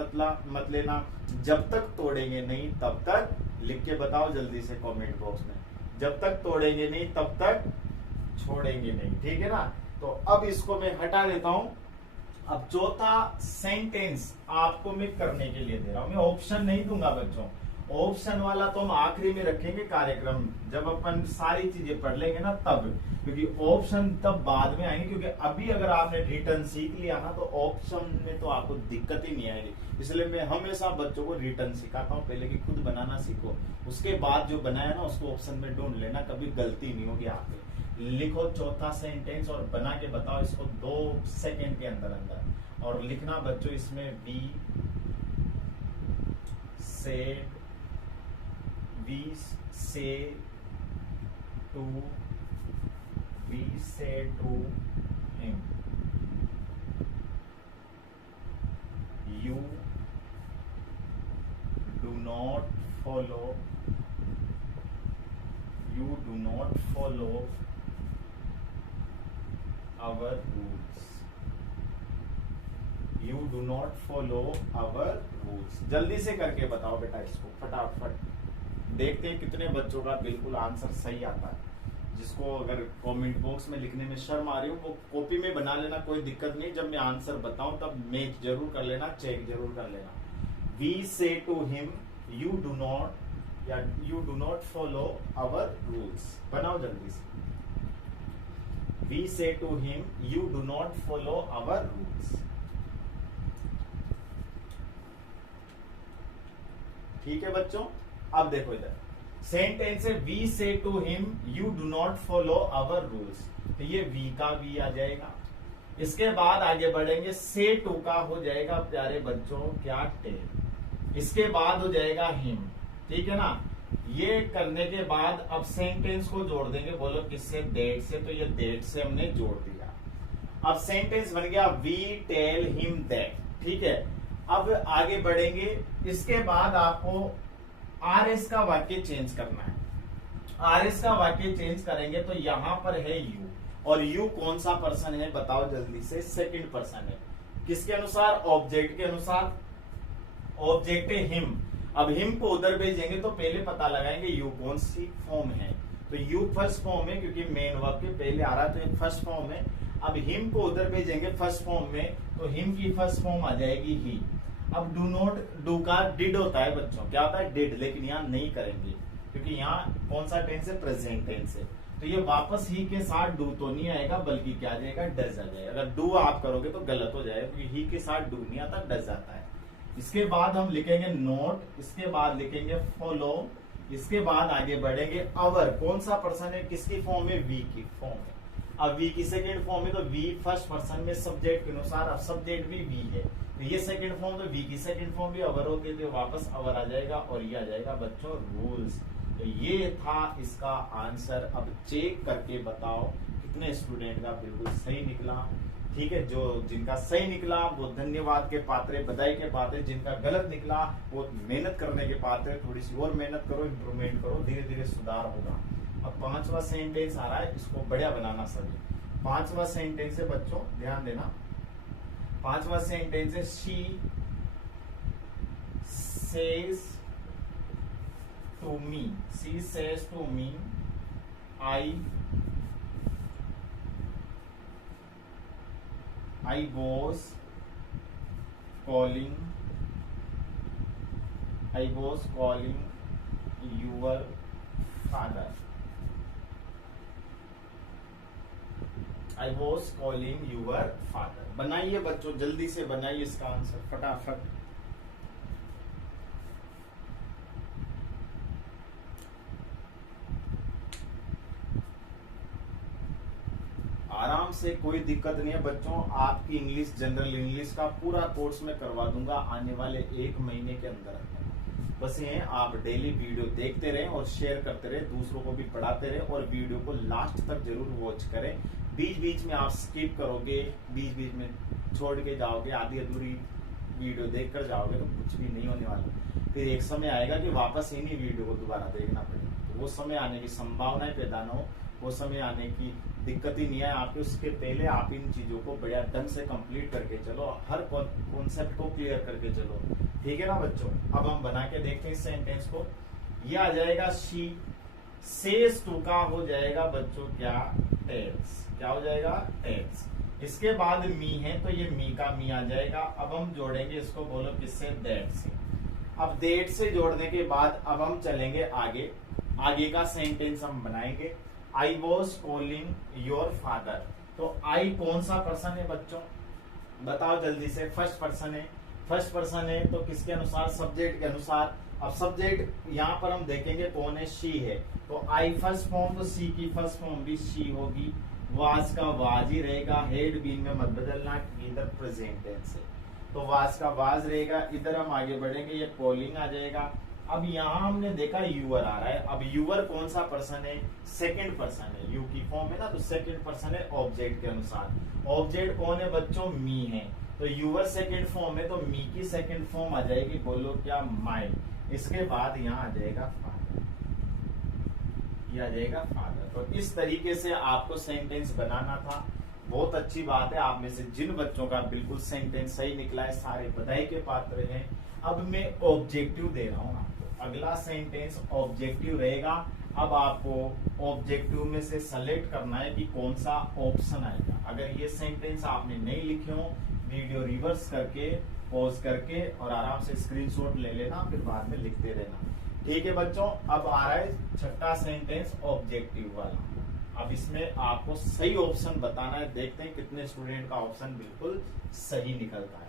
मत लेना, जब तक तोड़ेंगे नहीं तब तक, लिख के बताओ जल्दी से कमेंट बॉक्स में, जब तक तोड़ेंगे नहीं तब तक छोड़ेंगे नहीं। ठीक है ना। तो अब इसको मैं हटा देता हूं। अब चौथा सेंटेंस आपको मैं करने के लिए दे रहा हूं, मैं ऑप्शन नहीं दूंगा बच्चों, ऑप्शन वाला तो हम आखिरी में रखेंगे कार्यक्रम, जब अपन सारी चीजें पढ़ लेंगे ना तब, क्योंकि ऑप्शन तब बाद में आएंगे, क्योंकि अभी अगर आपने रिटर्न सीख लिया ना तो ऑप्शन में तो आपको दिक्कत ही नहीं आएगी। इसलिए मैं हमेशा बच्चों को रिटर्न सिखाता हूँ, पहले कि खुद बनाना सीखो, उसके बाद जो बनाया ना उसको ऑप्शन में ढूंढ लेना, कभी गलती नहीं होगी। आप लिखो चौथा सेंटेंस और बना के बताओ इसको 2 सेकेंड के अंदर अंदर। और लिखना बच्चों इसमें we say to him, you do not follow our rules, you do not follow our rules। जल्दी से करके बताओ बेटा इसको फटाफट, देखते हैं कितने बच्चों का बिल्कुल आंसर सही आता है। जिसको अगर कमेंट बॉक्स में लिखने में शर्म आ रही हो वो कॉपी में बना लेना, कोई दिक्कत नहीं। जब मैं आंसर बताऊं तब मैच जरूर कर लेना, चेक जरूर कर लेना। We say to him you do not या you do not follow our rules. बनाओ जल्दी से। We say to him you do not follow our rules. ठीक है बच्चों, अब देखो इधर सेंटेंस है we say to him you do not follow our rules, तो ये वी का वी आ जाएगा। इसके बाद आगे बढ़ेंगे, से टू का हो जाएगा प्यारे बच्चों क्या टेल, इसके बाद हो जाएगा हिम, ठीक है ना। ये करने के बाद अब सेंटेंस को जोड़ देंगे, बोलो किससे, दैट से, तो ये दैट से हमने जोड़ दिया। अब सेंटेंस बन गया वी टेल हिम दैट, ठीक है। अब आगे बढ़ेंगे, इसके बाद आपको आरएस का वाक्य चेंज करना है। आरएस का वाक्य चेंज करेंगे तो यहां पर है यू, और यू कौन सा पर्सन है बताओ जल्दी से, सेकंड पर्सन है। किसके अनुसार, ऑब्जेक्ट के अनुसार। ऑब्जेक्ट है हिम, अब हिम को उधर भेजेंगे तो पहले पता लगाएंगे यू कौन सी फॉर्म है, तो यू फर्स्ट फॉर्म है क्योंकि मेन वर्ब के पहले आ रहा है तो फर्स्ट फॉर्म है। अब हिम को उधर भेजेंगे फर्स्ट फॉर्म में, तो हिम की फर्स्ट फॉर्म आ जाएगी ही। अब डू नॉट, डू का डिड होता है बच्चों, क्या होता है डिड, लेकिन यहाँ नहीं करेंगे क्योंकि यहाँ कौन सा टेंस है, प्रेजेंट टेंस है, तो ये वापस ही के साथ डू तो नहीं आएगा बल्कि क्या आ जाएगा, डज आ जाएगा। अगर डू आप करोगे तो गलत हो जाएगा क्योंकि ही के साथ डू नहीं आता, डज आता है। इसके बाद हम लिखेंगे नोट, इसके बाद लिखेंगे फॉलो, इसके बाद आगे बढ़ेंगे अवर, कौन सा पर्सन है, किसकी फॉर्म है, वी की फॉर्म है। अब वी की सेकेंड फॉर्म है तो वी फर्स्ट पर्सन में सब्जेक्ट के अनुसार, अब सब्जेक्ट भी वी है तो ये सेकंड फॉर्म, तो वी की सेकंड फॉर्म भी अवर होगी तो वापस अवर आ जाएगा, और ये आ जाएगा बच्चों रूल्स। तो ये था इसका आंसर। अब चेक करके बताओ कितने स्टूडेंट का बिल्कुल सही निकला, ठीक है। जो जिनका सही निकला वो धन्यवाद के पात्र, बधाई के पात्र, जिनका गलत निकला वो मेहनत करने के पात्र, थोड़ी सी और मेहनत करो, इंप्रूवमेंट करो, धीरे धीरे सुधार होगा। अब 5वां सेंटेंस आ रहा है, इसको बढ़िया बनाना सभी। 5वां सेंटेंस है बच्चों, ध्यान देना। 5वां सेंटेंस है she says to me, she says to me I was calling your father, I was calling your father. बनाइए बच्चों, जल्दी से बनाइए इसका आंसर फटाफट। आराम से, कोई दिक्कत नहीं है बच्चों। आपकी इंग्लिश, जनरल इंग्लिश का पूरा कोर्स मैं करवा दूंगा आने वाले 1 महीने के अंदर। बस ये आप डेली वीडियो देखते रहें और शेयर करते रहें, दूसरों को भी पढ़ाते रहें, और वीडियो को लास्ट तक जरूर वॉच करें। बीच बीच में आप स्किप करोगे, बीच बीच में छोड़ के जाओगे, आधी अधूरी वीडियो देखकर जाओगे तो कुछ भी नहीं होने वाला। फिर एक समय आएगा कि वापस इन्हीं वीडियो को दोबारा देखना पड़ेगा, तो वो समय आने की संभावनाएं पैदा न हो, वो समय आने की दिक्कत ही नहीं है आपके। उसके पहले आप इन चीजों को बढ़िया ढंग से कंप्लीट करके चलो, हर कॉन्सेप्ट को क्लियर करके चलो, ठीक है ना बच्चों। अब हम बना के देखते हैं इस सेंटेंस को। ये आ जाएगा शी सेज टू का हो जाएगा बच्चों क्या, टेल्स, क्या हो जाएगा, टेल्स। इसके बाद मी है तो ये मी का मी आ जाएगा। अब हम जोड़ेंगे इसको, बोलो किससे, दैट से। अब दैट से जोड़ने के बाद अब हम चलेंगे आगे, आगे का सेंटेंस हम बनाएंगे। आई वॉज कॉलिंग योर फादर। तो आई कौन सा पर्सन है बच्चों, बताओ जल्दी से। फर्स्ट पर्सन है, फर्स्ट पर्सन है तो किसके अनुसार, सब्जेक्ट के अनुसार। अब सब्जेक्ट यहाँ पर हम देखेंगे कौन है, शी है। तो आई फर्स्ट फॉर्म, तो सी की फर्स्ट फॉर्म भी शी होगी। वाज का वाज ही रहेगा, हेड बीन में मत बदलना, इधर प्रेजेंट टेंस है तो वाज का वाज रहेगा। इधर हम आगे बढ़ेंगे, ये कॉलिंग आ जाएगा। अब यहाँ हमने देखा यूअर आ रहा है। अब यूअर कौन सा पर्सन है, सेकंड पर्सन है, यू की फॉर्म है ना, तो सेकंड पर्सन है ऑब्जेक्ट के अनुसार। ऑब्जेक्ट कौन है बच्चों, मी है। तो यूअर सेकंड फॉर्म है तो मी की सेकंड फॉर्म आ जाएगी, बोलो क्या, माई। इसके बाद यहाँ आ जाएगा फादर, ये आ जाएगा फादर। तो इस तरीके से आपको सेंटेंस बनाना था। बहुत अच्छी बात है, आप में से जिन बच्चों का बिल्कुल सेंटेंस सही निकला है सारे बधाई के पात्र हैं। अब मैं ऑब्जेक्टिव दे रहा हूं आपको, अगला सेंटेंस ऑब्जेक्टिव रहेगा। अब आपको ऑब्जेक्टिव में से सेलेक्ट करना है कि कौन सा ऑप्शन आएगा। अगर ये सेंटेंस आपने नहीं लिखे हो, वीडियो रिवर्स करके पॉज करके और आराम से स्क्रीनशॉट ले लेना, फिर बाद में लिखते रहना। ठीक है बच्चों, अब आ रहा है छठा सेंटेंस ऑब्जेक्टिव वाला। अब इसमें आपको सही ऑप्शन बताना है, देखते हैं कितने स्टूडेंट का ऑप्शन बिल्कुल सही निकलता है।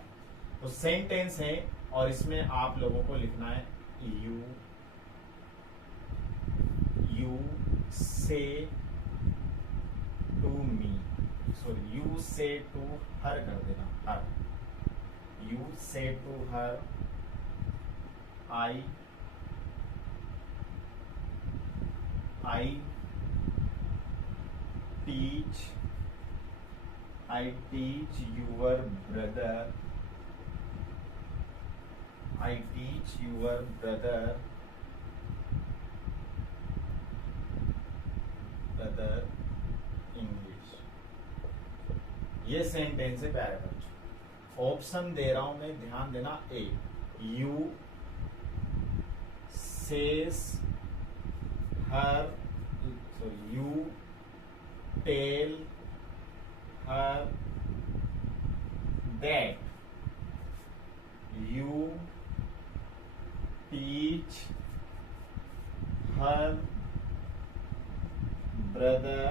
तो सेंटेंस है और इसमें आप लोगों को लिखना है you say to me, sorry you say to her कर देना, her. You say to her, I teach your brother, English. ये सेंटेंस है प्यारे बच्चों। ऑप्शन दे रहा हूं मैं, ध्यान देना। A, you says her, sorry you tell her that, you teach her brother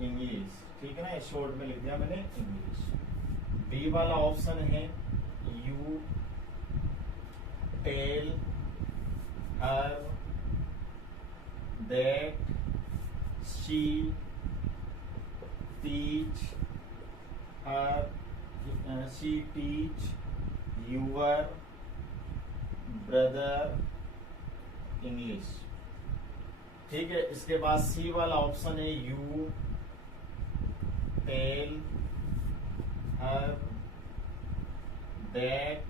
English। ठीक है ना, शॉर्ट में लिख दिया मैंने इंग्लिश। बी वाला ऑप्शन है you tell her that she teach your brother English। ठीक है, इसके बाद सी वाला ऑप्शन है you tell her that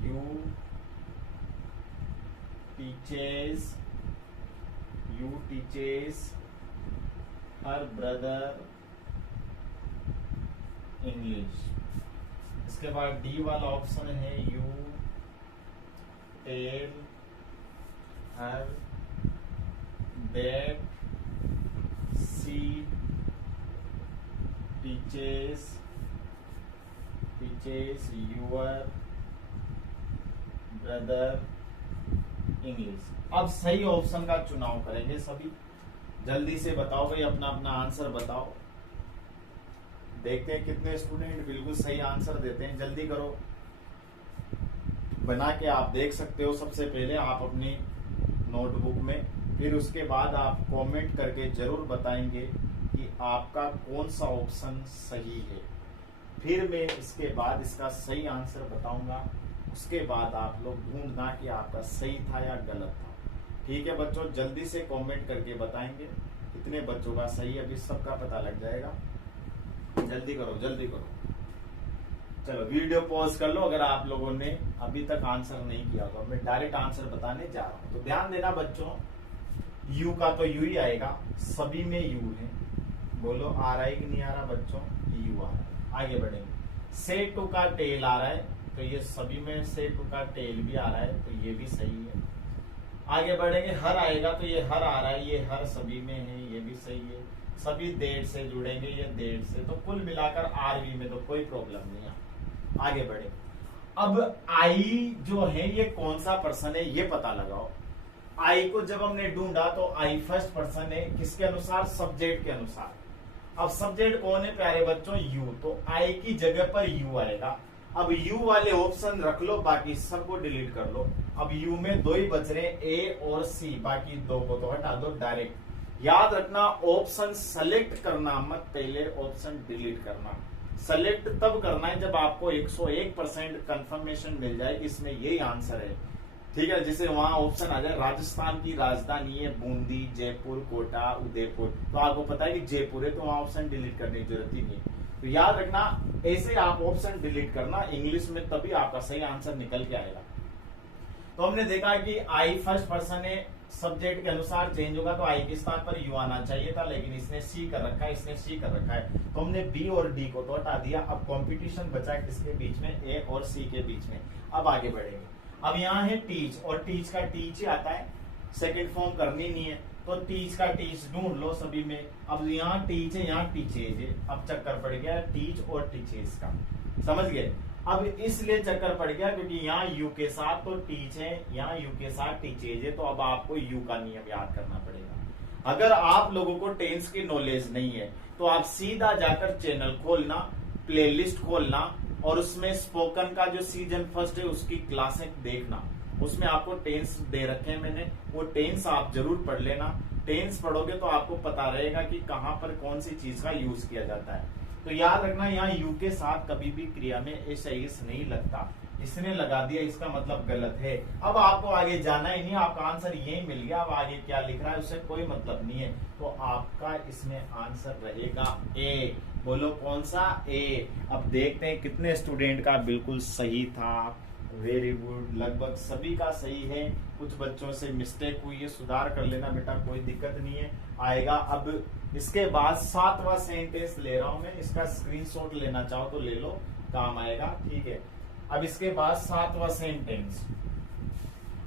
you teaches her brother English। इसके बाद डी वाला ऑप्शन है you tell her that she teaches your brother English. अब सही ऑप्शन का चुनाव करेंगे सभी, जल्दी से बताओ भाई, अपना अपना आंसर बताओ। देखते हैं कितने स्टूडेंट बिल्कुल सही आंसर देते हैं, जल्दी करो। बना के आप देख सकते हो सबसे पहले आप अपनी नोटबुक में, फिर उसके बाद आप कमेंट करके जरूर बताएंगे कि आपका कौन सा ऑप्शन सही है। फिर मैं इसके बाद इसका सही आंसर बताऊंगा, उसके बाद आप लोग ढूंढना कि आपका सही था या गलत था। ठीक है बच्चों, जल्दी से कमेंट करके बताएंगे कितने बच्चों का सही है, अभी सबका पता लग जाएगा। जल्दी करो जल्दी करो। चलो वीडियो पॉज कर लो अगर आप लोगों ने अभी तक आंसर नहीं किया तो मैं डायरेक्ट आंसर बताने जा रहा हूं। तो ध्यान देना बच्चों, यू का तो यू ही आएगा, सभी में यू है। बोलो आ रहा है कि नहीं आ रहा बच्चों, यू आ रहा है। आगे बढ़ेंगे। से टू का टेल आ रहा है, तो ये सभी में से टू का टेल भी आ रहा है, तो ये भी सही है। आगे बढ़ेंगे, हर आएगा तो ये हर आ रहा है, ये हर सभी में है, ये भी सही है। सभी देर से जुड़ेंगे, ये देर से, तो कुल मिलाकर आरवी में तो कोई प्रॉब्लम नहीं है। आगे बढ़े। अब आई जो है ये कौन सा पर्सन है ये पता लगाओ। आई को जब हमने ढूंढा तो आई फर्स्ट पर्सन है, किसके अनुसार? सब्जेक्ट के अनुसार। अब सब्जेक्ट कौन है प्यारे बच्चों? यू, तो आई की जगह पर यू आएगा। अब यू वाले ऑप्शन रख लो, बाकी सबको डिलीट कर लो। अब यू में दो ही बच रहे, ए और सी, बाकी दो को तो हटा दो डायरेक्ट। याद रखना ऑप्शन सेलेक्ट करना मत, पहले ऑप्शन डिलीट करना। सेलेक्ट तब करना है जब आपको 101% कंफर्मेशन मिल जाए कि इसमें यही आंसर है, ठीक है। जैसे वहां ऑप्शन आ जाए राजस्थान की राजधानी है बूंदी, जयपुर, कोटा, उदयपुर, तो आपको पता है कि जयपुर है, तो वहां ऑप्शन डिलीट करने की जरूरत ही नहीं। तो याद रखना ऐसे आप ऑप्शन डिलीट करना इंग्लिश में, तभी आपका सही आंसर निकल के आएगा। तो हमने देखा कि आई फर्स्ट पर्सन है, सब्जेक्ट के अनुसार चेंज होगा, तो आई के स्थान पर यू आना चाहिए था, लेकिन इसने सी कर रखा है, इसने सी कर रखा है, तो हमने बी और डी को तो हटा दिया। अब कंपटीशन बचा है किसके बीच में? ए और सी के बीच में। अब आगे बढ़ेंगे। अब यहाँ है टीच, और टीच का टीच ही आता है, सेकंड फॉर्म करनी नहीं है, तो टीच का टीच ढूंढ लो सभी में। अब यहाँ टीच है, यहाँ टीचेज है, अब चक्कर पड़ गया टीच और टीचेज का, समझ गए? अब इसलिए चक्कर पड़ गया क्योंकि यहाँ यू के साथ तो टीच है, यहाँ यू के साथ टीचेज है, तो अब आपको यू का नियम याद करना पड़ेगा। अगर आप लोगों को टेंस की नॉलेज नहीं है तो आप सीधा जाकर चैनल खोलना, प्लेलिस्ट खोलना, और उसमें स्पोकन का जो सीजन फर्स्ट है उसकी क्लासें देखना। उसमें आपको टेंस दे रखे हैं मैंने, वो टेंस आप जरूर पढ़ लेना। टेंस पढ़ोगे तो आपको पता रहेगा कि कहाँ पर कौन सी चीज का यूज किया जाता है। तो याद रखना यहाँ यू के साथ कभी भी क्रिया में एस नहीं लगता, इसने लगा दिया, इसका मतलब गलत है। अब आपको आगे जाना ही नहीं, आपका आंसर यही मिल गया। अब आगे क्या लिख रहा है उससे कोई मतलब नहीं है, तो आपका इसमें आंसर रहेगा ए। बोलो कौन सा? ए। अब देखते हैं कितने स्टूडेंट का बिल्कुल सही था। वेरी गुड, लगभग सभी का सही है। कुछ बच्चों से मिस्टेक हुई है, सुधार कर लेना बेटा, कोई दिक्कत नहीं है, आएगा। अब इसके बाद 7वां सेंटेंस ले रहा हूं मैं, इसका स्क्रीनशॉट लेना चाहो तो ले लो, काम आएगा, ठीक है। अब इसके बाद 7वां सेंटेंस।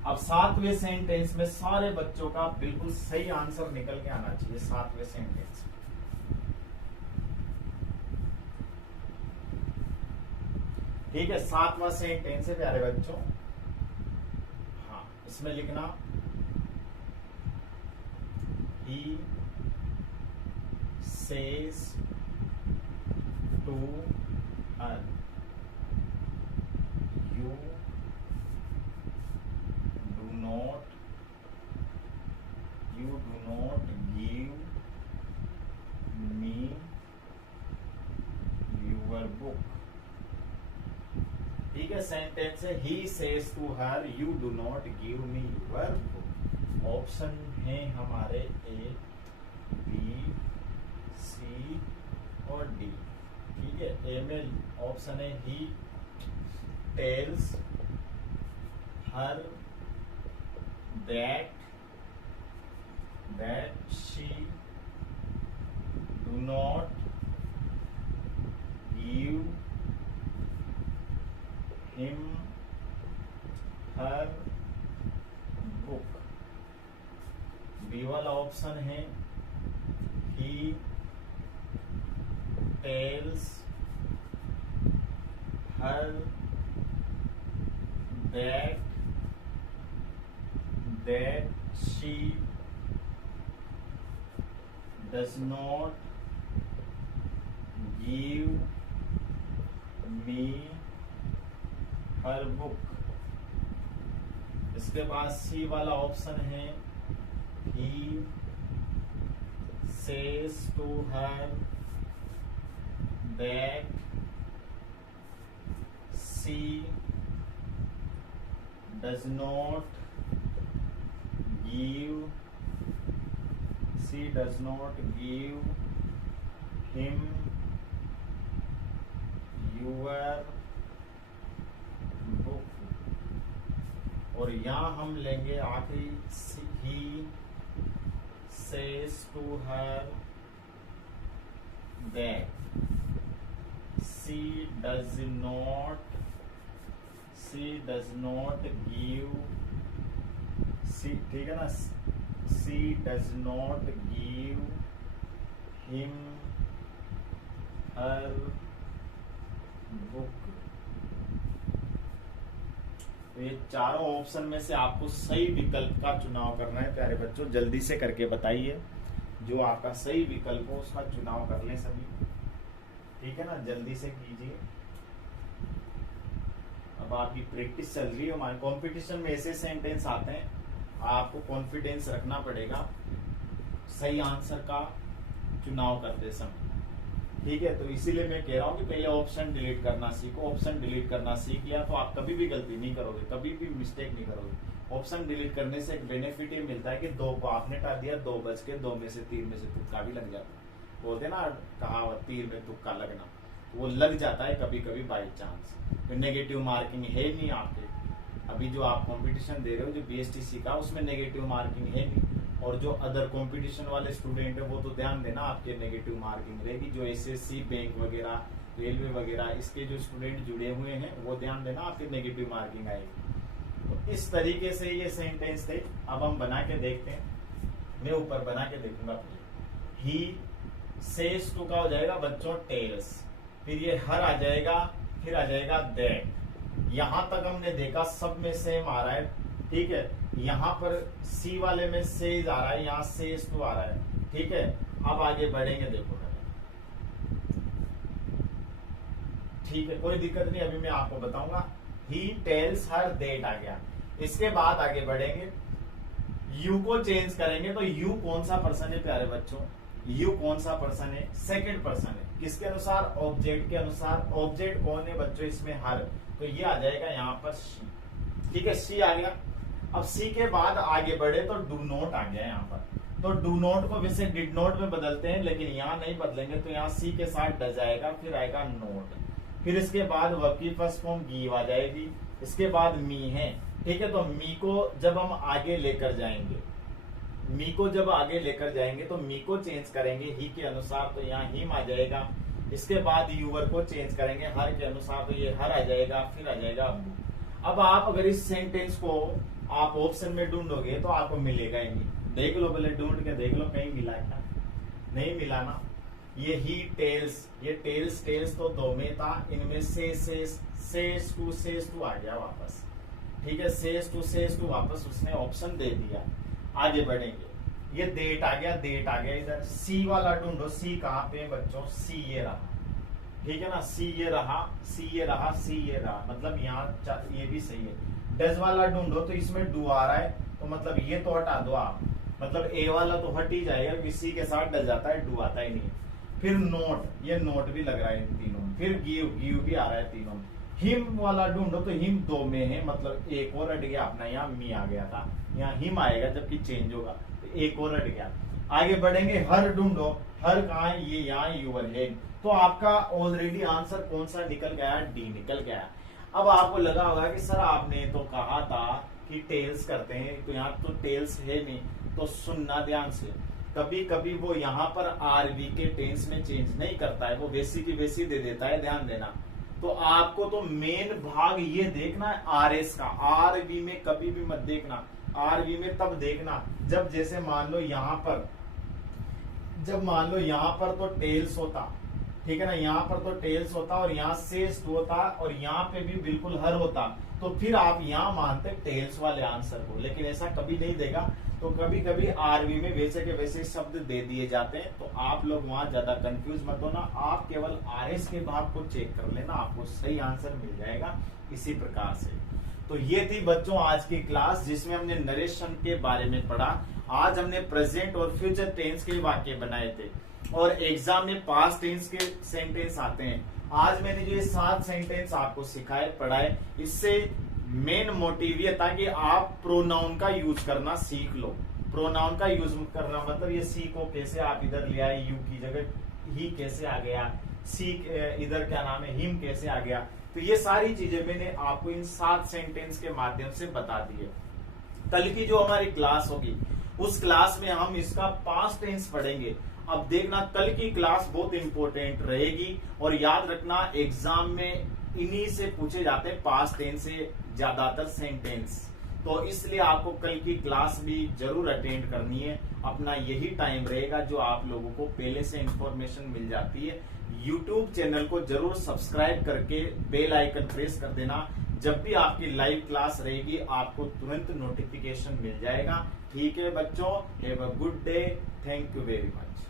अब 7वें सेंटेंस में सारे बच्चों का बिल्कुल सही आंसर निकल के आना चाहिए। 7वें सेंटेंस, ठीक है। 7वां सेंटेंस है प्यारे बच्चों। हाँ, इसमें लिखना he says to her, you do not give me your book, ठीक है। सेंटेंस है he says to her, you do not give me your book। Option है हमारे ए, बी, सी और डी, ठीक है। ए में ऑप्शन है he tells her that she do not give him her book। B वाला ऑप्शन है he tells her that she does not give me her book। इसके बाद सी वाला ऑप्शन है he says to her that she does not give him your book। और यहाँ हम लेंगे आखिरी he says to her that she does not give, ठीक है ना, she does not give him her book. तो ये चारों ऑप्शन में से आपको सही विकल्प का चुनाव करना है प्यारे बच्चों, जल्दी से करके बताइए। जो आपका सही विकल्प हो उसका चुनाव कर लें सभी, ठीक है ना, जल्दी से कीजिए। अब आपकी प्रैक्टिस चल रही है, हमारे कंपटीशन में ऐसे सेंटेंस आते हैं, आपको कॉन्फिडेंस रखना पड़ेगा सही आंसर का चुनाव करते समय, ठीक है। तो इसीलिए मैं कह रहा हूं कि पहले ऑप्शन डिलीट करना सीखो। ऑप्शन डिलीट करना सीख लिया तो आप कभी भी गलती नहीं करोगे, कभी भी मिस्टेक नहीं करोगे। ऑप्शन डिलीट करने से एक बेनिफिट ये मिलता है कि 2 को आपने टाल दिया, 2 बच के 2 में से 3 में से तुक्का भी लग जाता है। बोलते ना कहावत, तीर में तुक्का लगना, तो वो लग जाता है कभी कभी बाई चांस। तो नेगेटिव मार्किंग है नहीं आपके। अभी जो आप कंपटीशन दे रहे हो, जो BSTC का, उसमें नेगेटिव मार्किंग है नहीं। और जो अदर कंपटीशन वाले स्टूडेंट है वो तो ध्यान देना, आपके नेगेटिव मार्किंग रहेगी। जो SSC बैंक वगैरह, रेलवे वगैरह, इसके जो स्टूडेंट जुड़े हुए हैं वो ध्यान देना, आपके नेगेटिव मार्किंग आएगी। तो इस तरीके से ये सेंटेंस थे। अब हम बना के देखते हैं। मैं ऊपर बना के देखूंगा। ही सेज टू का हो जाएगा बच्चों टेल्स, फिर ये हर आ जाएगा, फिर आ जाएगा दैट। यहां तक हमने देखा सब में सेम आ रहा है, ठीक है। यहाँ पर सी वाले में सेज आ रहा है, यहाँ सेज टू आ रहा है, ठीक है। अब आगे बढ़ेंगे, देखो ठीक है, कोई दिक्कत नहीं, अभी मैं आपको बताऊंगा। ही टेल्स हर दैट आ गया। इसके बाद आगे बढ़ेंगे, यू को चेंज करेंगे। तो यू कौन सा पर्सन है प्यारे बच्चों? यू कौन सा पर्सन है? सेकंड पर्सन है। किसके अनुसार? ऑब्जेक्ट के अनुसार। ऑब्जेक्ट कौन है बच्चों इसमें? हर। तो ये आ जाएगा यहाँ पर शी, ठीक है, शी आ गया। अब सी के बाद आगे बढ़े तो डू नॉट आ गया यहाँ पर। तो डू नॉट को वैसे डिड नॉट में बदलते हैं, लेकिन यहाँ नहीं बदलेंगे। तो यहाँ सी के साथ डज आएगा, फिर आएगा नोट, फिर इसके बाद वर्ब की फर्स्ट फॉर्म गिव आ जाएगी। इसके बाद मी है, ठीक है। तो मी को जब हम आगे लेकर जाएंगे, मी को जब आगे लेकर जाएंगे तो मी को चेंज करेंगे ही के अनुसार, तो यहाँ हिम आ जाएगा। इसके बाद यूवर को चेंज करेंगे हर के अनुसार, तो ये हर आ जाएगा, फिर आ जाएगा बुक। अब आप अगर इस सेंटेंस को आप ऑप्शन में ढूंढोगे तो आपको मिलेगा ही नहीं। देख लो, पहले ढूंढ के देख लो कहीं मिला क्या? नहीं मिला ना। ये ही टेल्स, ये टेल्स टेल्स तो 2 में था, इनमें सेज टू आ गया वापस, ठीक है। सेज टू वापस उसने ऑप्शन दे दिया। आगे बढ़ेंगे, ये डेट आ गया, डेट आ गया। इधर सी वाला ढूंढो, सी कहाँ पे बच्चों? सी ये रहा, ठीक है ना। सी ये रहा, सी ये रहा, सी ये रहा, मतलब यहाँ ये भी सही है। डज वाला ढूंढो, तो इसमें डू आ रहा है, तो मतलब ये तो हटा दो आप, मतलब ए वाला तो हट ही जाएगा क्योंकि सी के साथ डज आता है, डू आता ही नहीं। फिर नोट, ये नोट भी लग रहा है इन तीनों। फिर गिव, गिव भी आ रहा है तीनों। हिम वाला ढूंढो, तो हिम 2 में है, मतलब एक और हट गया अपना, यहाँ मी आ गया था, यहाँ हिम आएगा जबकि चेंज होगा, तो एक और हट गया। आगे बढ़ेंगे, हर ढूंढो, हर कहाँ है? ये यहाँ यूवर है। तो आपका ऑलरेडी आंसर कौन सा निकल गया? डी निकल गया। अब आपको लगा होगा कि सर आपने तो कहा था कि टेल्स करते हैं, तो यहाँ तो टेल्स है नहीं। तो सुनना ध्यान से, कभी कभी वो यहाँ पर आरवी के टेंस में चेंज नहीं करता है, वो वैसी की वैसी दे देता है, ध्यान देना। तो आपको तो मेन भाग ये देखना है आरएस का, आरवी में कभी भी मत देखना। आरवी में तब देखना जब जैसे मान लो यहाँ पर, जब मान लो यहाँ पर तो टेल्स होता, ठीक है ना, यहाँ पर तो टेल्स होता और यहाँ सेज टू होता और यहाँ पे भी बिल्कुल हर होता, तो फिर आप यहाँ मानते टेल्स वाले आंसर को। लेकिन ऐसा कभी नहीं देगा, तो कभी कभी आरवी में वैसे के वैसे शब्द दे दिए जाते हैं। तो आप लोग वहां ज्यादा कंफ्यूज मत होना, आप केवल आरएस के भाग को चेक कर लेना, आपको सही आंसर मिल जाएगा इसी प्रकार से। तो ये थी बच्चों आज की क्लास, जिसमें हमने नरेशन के बारे में पढ़ा। आज हमने प्रेजेंट और फ्यूचर टेंस के वाक्य बनाए थे, और एग्जाम में पास्ट टेंस के सेंटेंस आते हैं। आज मैंने जो ये 7 सेंटेंस आपको सिखाए, पढ़ाए, इससे मेन मोटिव ये था कि आप प्रोनाउन का यूज करना सीख लो। प्रोनाउन का यूज करना मतलब ये सी को कैसे आप इधर ले आए, यू की जगह ही कैसे आ गया, सी इधर क्या नाम है, हिम कैसे आ गया। तो ये सारी चीजें मैंने आपको इन 7 सेंटेंस के माध्यम से बता दी है। कल की जो हमारी क्लास होगी उस क्लास में हम इसका पास्ट टेंस पढ़ेंगे। अब देखना, कल की क्लास बहुत इंपॉर्टेंट रहेगी, और याद रखना एग्जाम में इन्हीं से पूछे जाते हैं पास्ट टेंस से ज्यादातर सेंटेंस। तो इसलिए आपको कल की क्लास भी जरूर अटेंड करनी है। अपना यही टाइम रहेगा जो आप लोगों को पहले से इंफॉर्मेशन मिल जाती है। यूट्यूब चैनल को जरूर सब्सक्राइब करके बेल आइकन प्रेस कर देना। जब भी आपकी लाइव क्लास रहेगी आपको तुरंत नोटिफिकेशन मिल जाएगा। ठीक है बच्चों, have a good day, thank you very much.